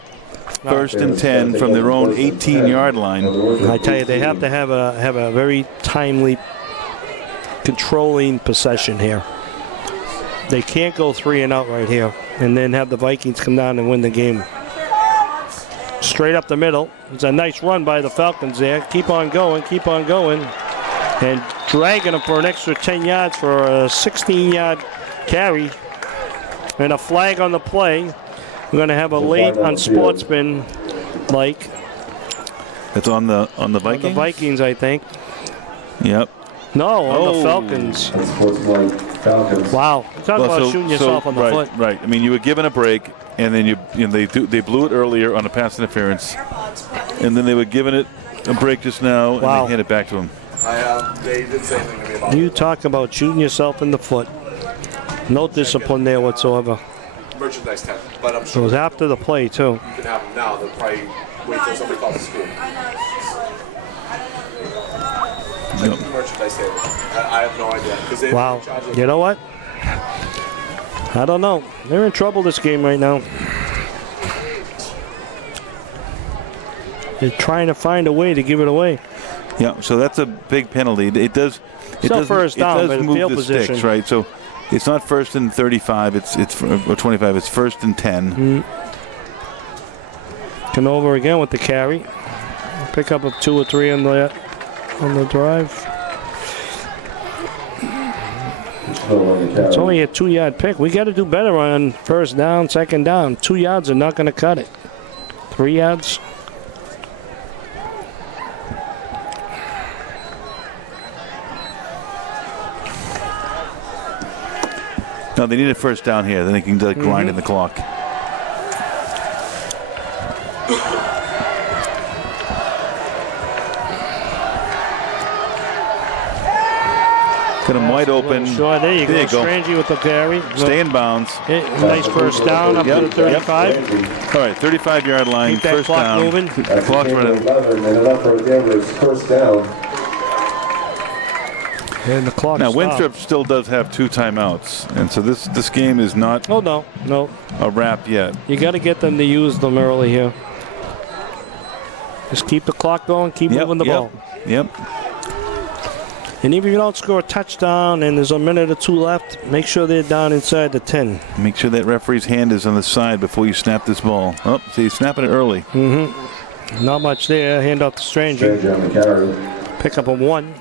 1st and 10 from their own 18-yard line. I tell you, they have to have a very timely controlling possession here. They can't go 3 and out right here and then have the Vikings come down and win the game. Straight up the middle. It's a nice run by the Falcons there. Keep on going, and dragging them for an extra 10 yards for a 16-yard carry. And a flag on the play. We're going to have a late unsportsman-like It's on the on the Vikings? Vikings, I think. Yep. No, on Oh. the Falcons. Unsportsmanlike Falcons. Wow. Talk Well, about shooting yourself on the right, foot. Right. I mean, you were given a break, and then they blew it earlier on a pass interference, and then they were given it a break just now, and Wow. they hand it back to him. They didn't say anything to me about You talk about shooting yourself in the foot. No discipline there whatsoever. merchandise tent, but I'm It sure was after the play, too. you can have them now. They'll probably wait till somebody calls the school. Like the merchandise table. I have no idea. 'Cause they Wow. charge us- You know what? I don't know. They're in trouble this game right now. They're trying to find a way to give it away. Yeah. So that's a big penalty. It does. Still first down, it but does in move field the position. sticks, right? So it's not 1st and 35. It's or 25. It's 1st and 10. Canova again with the carry. Pick up of 2 or 3 on the drive. It's only a 2-yard pick. We got to do better on first down, second down. 2 yards are not going to cut it. 3 yards. No, they need a first down here. Then they can grind in the clock. Got him wide open. Sure, there you go. Strangey with the carry. Stay in bounds. Nice first down up to the 35. All right, 35-yard line. Keep that first clock down. moving. The clock's running. 11 and enough for Denver's first down. And the clock Now, stopped. Winthrop still does have 2 timeouts, and so this game is not Oh, no. a wrap yet. You got to get them to use them early here. Just keep the clock going, keep moving the ball. Yep. And even if you don't score a touchdown and there's a minute or 2 left, make sure they're down inside the 10. Make sure that referee's hand is on the side before you snap this ball. Oh, see, he's snapping it early. Not much there. Hand off to Stranger. Stranger on the carry. Pick up a 1.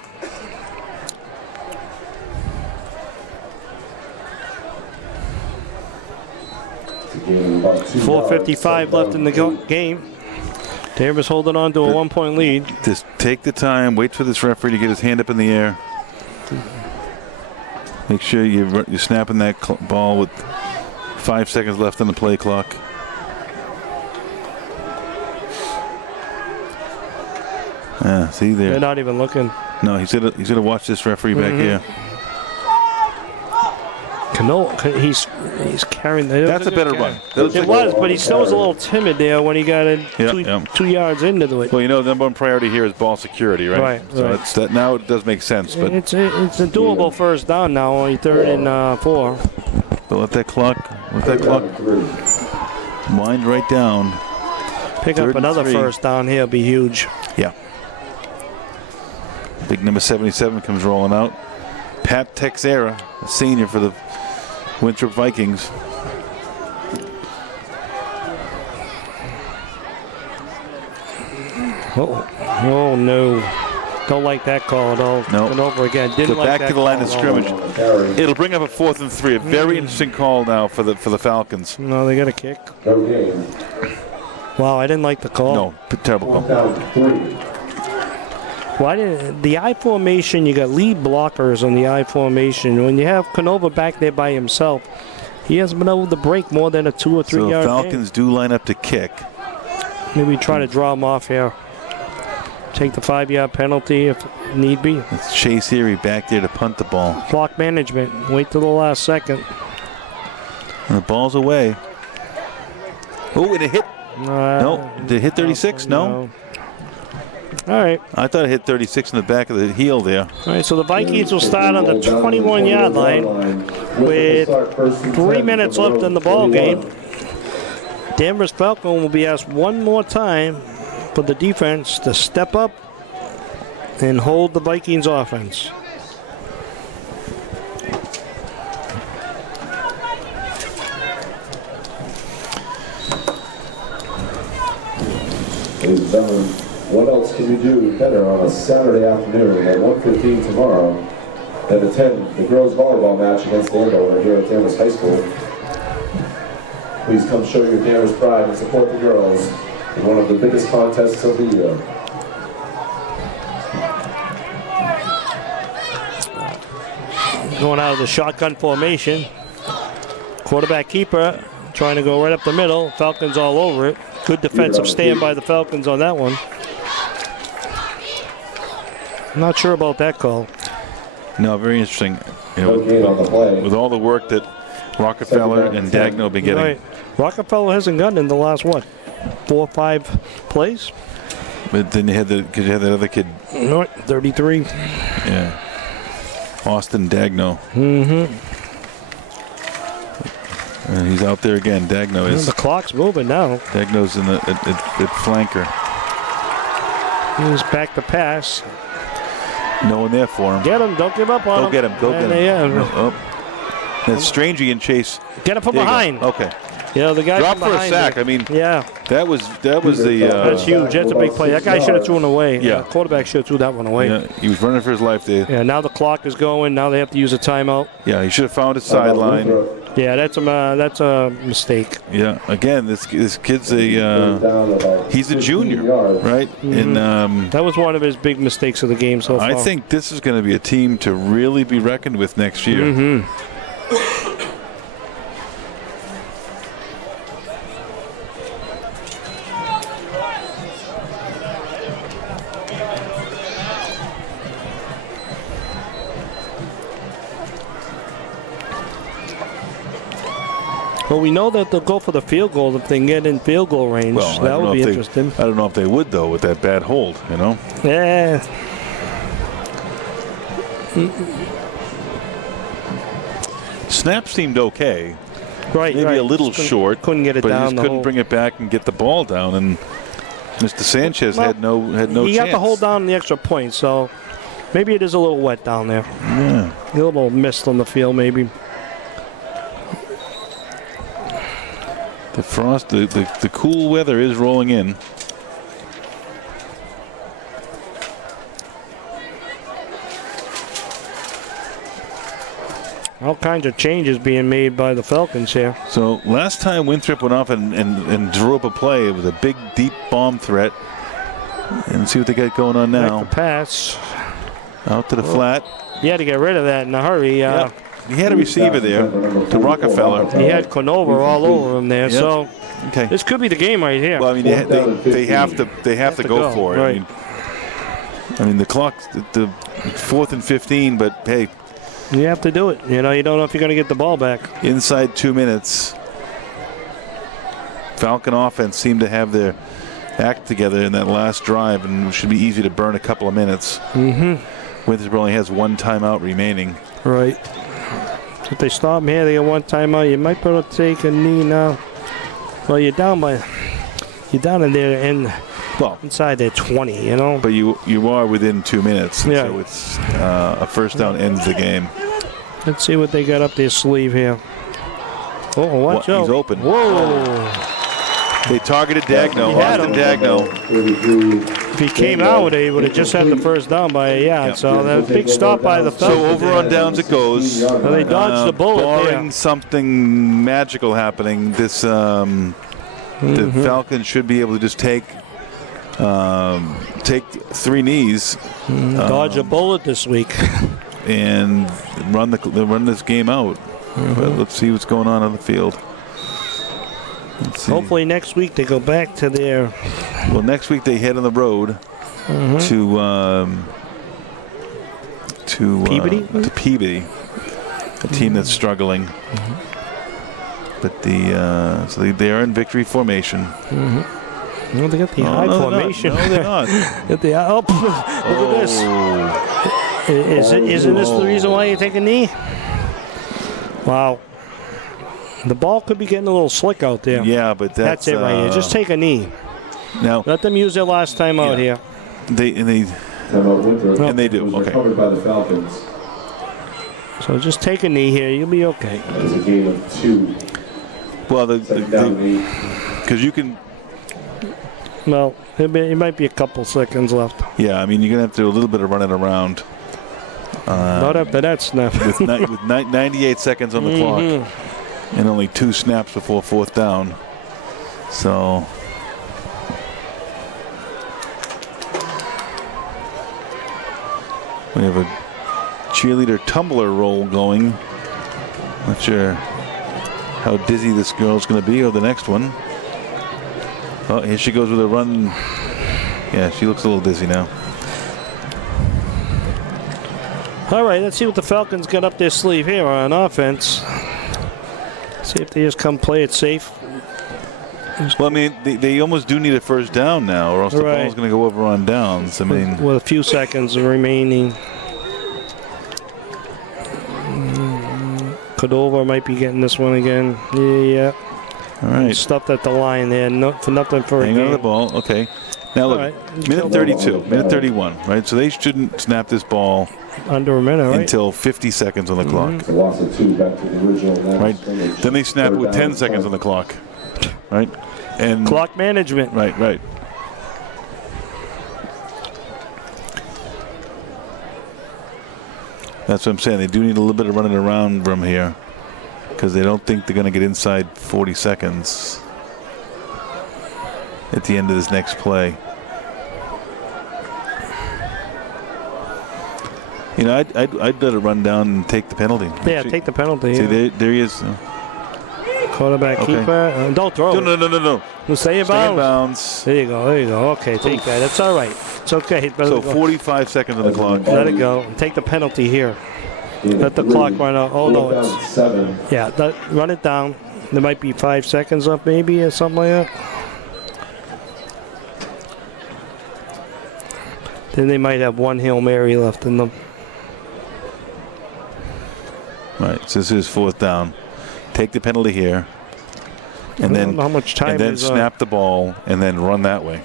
About 2 4:55 left in the game. Danvers holding on to a 1-point lead. Just take the time, wait for this referee to get his hand up in the air. Make sure you're snapping that ball with 5 seconds left on the play clock. See there. They're not even looking. No, he's gonna watch this referee back here. Cano, he's carrying. That's a better run. It was, but he still was a little timid there when he got in 2 yards into it. Well, the number one priority here is ball security, right? Right. So it's that now it does make sense, but It's a doable first down now, only 3rd and 4. but let that clock wind right down. Pick 3rd up and another 3. first down here, be huge. Yeah. Big number 77 comes rolling out. Pat Texera, a senior for the Winthrop Vikings. Oh no. Don't like that call at all. No. And over again. Didn't So like back that to the line of call at all. scrimmage. It'll bring up a 4th and 3. A very interesting call now for the Falcons. No, they got a kick. No game. Wow, I didn't like the call. No, terrible call. Down 3. Why did the I formation? You got lead blockers on the I formation. When you have Canova back there by himself, he hasn't been able to break more than a 2 or 3 So yard. Falcons do line up to kick. Maybe try to draw him off here. Take the 5-yard penalty if need be. It's Chase Erie back there to punt the ball. Clock management. Wait till the last second. And the ball's away. Oh, and it hit. No, did it hit 36? No. All right. I thought it hit 36 in the back of the heel there. All right, so the Vikings will start on the 21-yard line with 3 minutes left in the ball game. Danvers Falcon will be asked one more time for the defense to step up and hold the Vikings offense. Ladies and gentlemen, what else can you do better on a Saturday afternoon at 1:15 tomorrow than attend the girls volleyball match against Andover here at Danvers High School? Please come show your Danvers pride and support the girls in one of the biggest contests of the year. Going out of the shotgun formation. Quarterback keeper trying to go right up the middle. Falcons all over it. Good defensive stand by the Falcons on that one. I'm not sure about that call. No, very interesting. No gain on the play. With all the work that Rockefeller and Dagno have been getting. Right. Rockefeller hasn't gotten in the last, 4 or 5 plays? But then you had that other kid. No, 33. Yeah. Austin Dagno. And he's out there again. Dagno is. The clock's moving now. Dagno's in the at flanker. He's back to pass. No one there for him. Get him. Don't give up on him. Go get him. Go get him. Yeah. No, oh. That's Strangey and Chase. Get him from There you go. behind. Okay. Yeah, the guy Drop from for a behind sack. there. I mean, Yeah, that was the. that's huge. That's a big play. That guy should have thrown away. Yeah. Quarterback should have threw that one away. Yeah, he was running for his life there. Yeah, now the clock is going. Now they have to use a timeout. Yeah, he should have found his sideline. Yeah, that's a mistake. Yeah, again, this kid's he's a junior, right? And That was one of his big mistakes of the game so far. I think this is going to be a team to really be reckoned with next year. Well, we know that they'll go for the field goal if they can get in field goal range. Well, That would be interesting. I don't know if they would, though, with that bad hold, you know? Yeah. Snap seemed okay. Right, Maybe right. a little Just short. Couldn't get it but down he just the couldn't hole. bring it back and get the ball down. And Mr. Sanchez Well, had no He chance. got the hold down in the extra point, so maybe it is a little wet down there. Yeah. A little mist on the field, maybe. The frost, the cool weather is rolling in. All kinds of changes being made by the Falcons here. So last time Winthrop went off and drew up a play, it was a big, deep bomb threat. And see what they got going on now. Back to pass. Out to the flat. He had to get rid of that in a hurry. Yep. He had a receiver there to Rockefeller. He had Conover all over him there. Yep. So Okay. this could be the game right here. Well, I mean, they have to go for it. Right. I mean, the clock's the 4th and 15, but hey, You have to do it. You know, you don't know if you're going to get the ball back. inside 2 minutes, Falcon offense seemed to have their act together in that last drive, and it should be easy to burn a couple of minutes. Mm-hmm. Winthrop only has one timeout remaining. Right. If they stop him here, they get one timeout. You might be able to take a knee now. Well, you're down in there and Well, inside their 20, you know. but you are within 2 minutes, Yeah. so it's a first down ends the game. Let's see what they got up their sleeve here. Oh, watch What? out. He's open. Whoa. They targeted Dagno, He had Austin him. Dagno. If he came out, they would have just had the first down by a yard. Yep. So that was a big stop by the So Falcons. over on downs it goes. Well, they dodged the bullet Barring there. something magical happening, this the Falcons should be able to just take 3 knees Dodge a bullet this week. and run this game out. But let's see what's going on the field. Let's see. Hopefully next week they go back to their... Well, next week they head on the road to Peabody, a team that's struggling. But so they are in victory formation. Well, they got the high formation. No, they're not. Get the, look at this. Isn't this the reason why you take a knee? Wow. The ball could be getting a little slick out there. Yeah, but That's it right here. Just take a knee. Now Let them use their last time out here. they do. Okay. Covered by the Falcons. So just take a knee here. You'll be okay. It's a game of 2. Well, Second down and 8. because you can. Well, it might be a couple seconds left. Yeah, I mean you're gonna have to do a little bit of running around. Not after that snap. with 98 seconds on the clock and only 2 snaps before 4th down. So we have a cheerleader tumbler roll going. Not sure how dizzy this girl's going to be or the next one. Oh, here she goes with a run. Yeah, she looks a little dizzy now. All right, let's see what the Falcons got up their sleeve here on offense. See if they just come play it safe. Well, I mean, they almost do need a first down now, or else the Right. ball's going to go over on downs. I mean, With a few seconds remaining. Cordova might be getting this one again. Yeah. all right. Stuffed at the line there. For nothing for Hang a on to the game. ball. Okay. Now look, All right. minute 32, minute 31, right? So they shouldn't snap this ball Under a minute, right? until 50 seconds on the clock, It's a loss of 2 back to the original line right? of scrimmage. Then they snap it with 10 seconds on the clock, right? And Clock management. right. That's what I'm saying. They do need a little bit of running around from here because they don't think they're going to get inside 40 seconds at the end of this next play. You know, I'd let it run down and take the penalty. Yeah, take the penalty. See, Yeah. there he is. Quarterback Okay. keeper. Don't throw it. No. We'll stay in Stay in bounds. bounds. There you go. Okay, take that. That's all right. It's okay. Let So it go. 45 seconds on the clock. Let it go. Take the penalty here. Let the clock run out. Oh, no. Fourth down, 7. Yeah, run it down. There might be 5 seconds left, maybe, or something like that. Then they might have one Hail Mary left in them. Right, so this is 4th down. Take the penalty here. And I don't then, know how much time and then is, snap the ball and then run that way.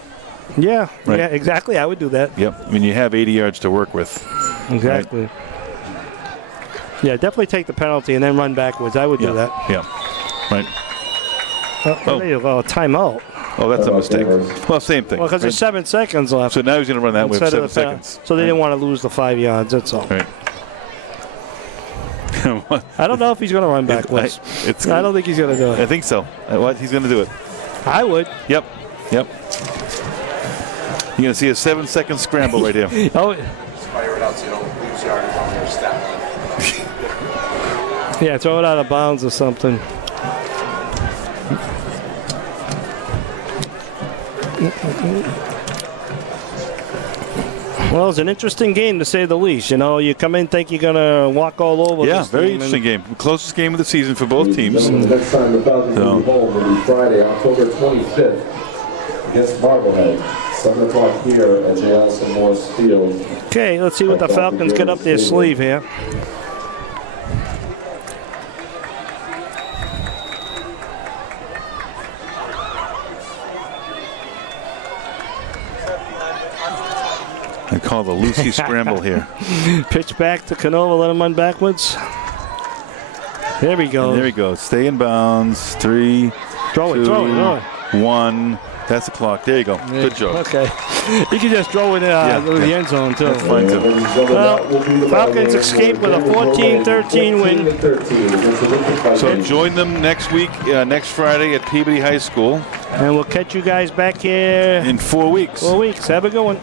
Yeah, Right. yeah, exactly. I would do that. Yep. I mean, you have 80 yards to work with. Exactly. Yeah, definitely take the penalty and then run backwards. I would do that. Yeah. Right. Oh, there you go. Timeout. Oh, that's a mistake. Well, same thing. Well, because there's 7 seconds left. So now he's going to run that way for instead 7 of the seconds. So they didn't want to lose the 5 yards. That's all. Right. I don't know if he's going to run backwards. I don't think he's going to do I it. think so. He's going to do it. I would. Yep. Yep. You're going to see a 7-second scramble right here. Oh, Fire it out so you don't lose yardage on your stat line. yeah, throw it out of bounds or something. Well, it's an interesting game to say the least. You know, you come in think you're going to walk all over Yeah, this very team, interesting game. Closest game of the season for both teams. The next time the Falcons will be home will be Friday, October 25th against Marblehead. 7 o'clock here at J. Allison Morris Field. Okay, let's see what the Falcons get up their sleeve here. I call the Lucy Scramble here. Pitch back to Canova, let him run backwards. There we go. And there we go. Stay in bounds. 3, Throw it, 2, throw it. 1. That's the clock. There you go. Good job. Okay. You can just throw it in the end zone, too. That's fine, too. Well, Falcons escape with a 14-13 win. So join them next week, next Friday at Peabody High School And we'll catch you guys back here in 4 weeks. 4 weeks. Have a good one.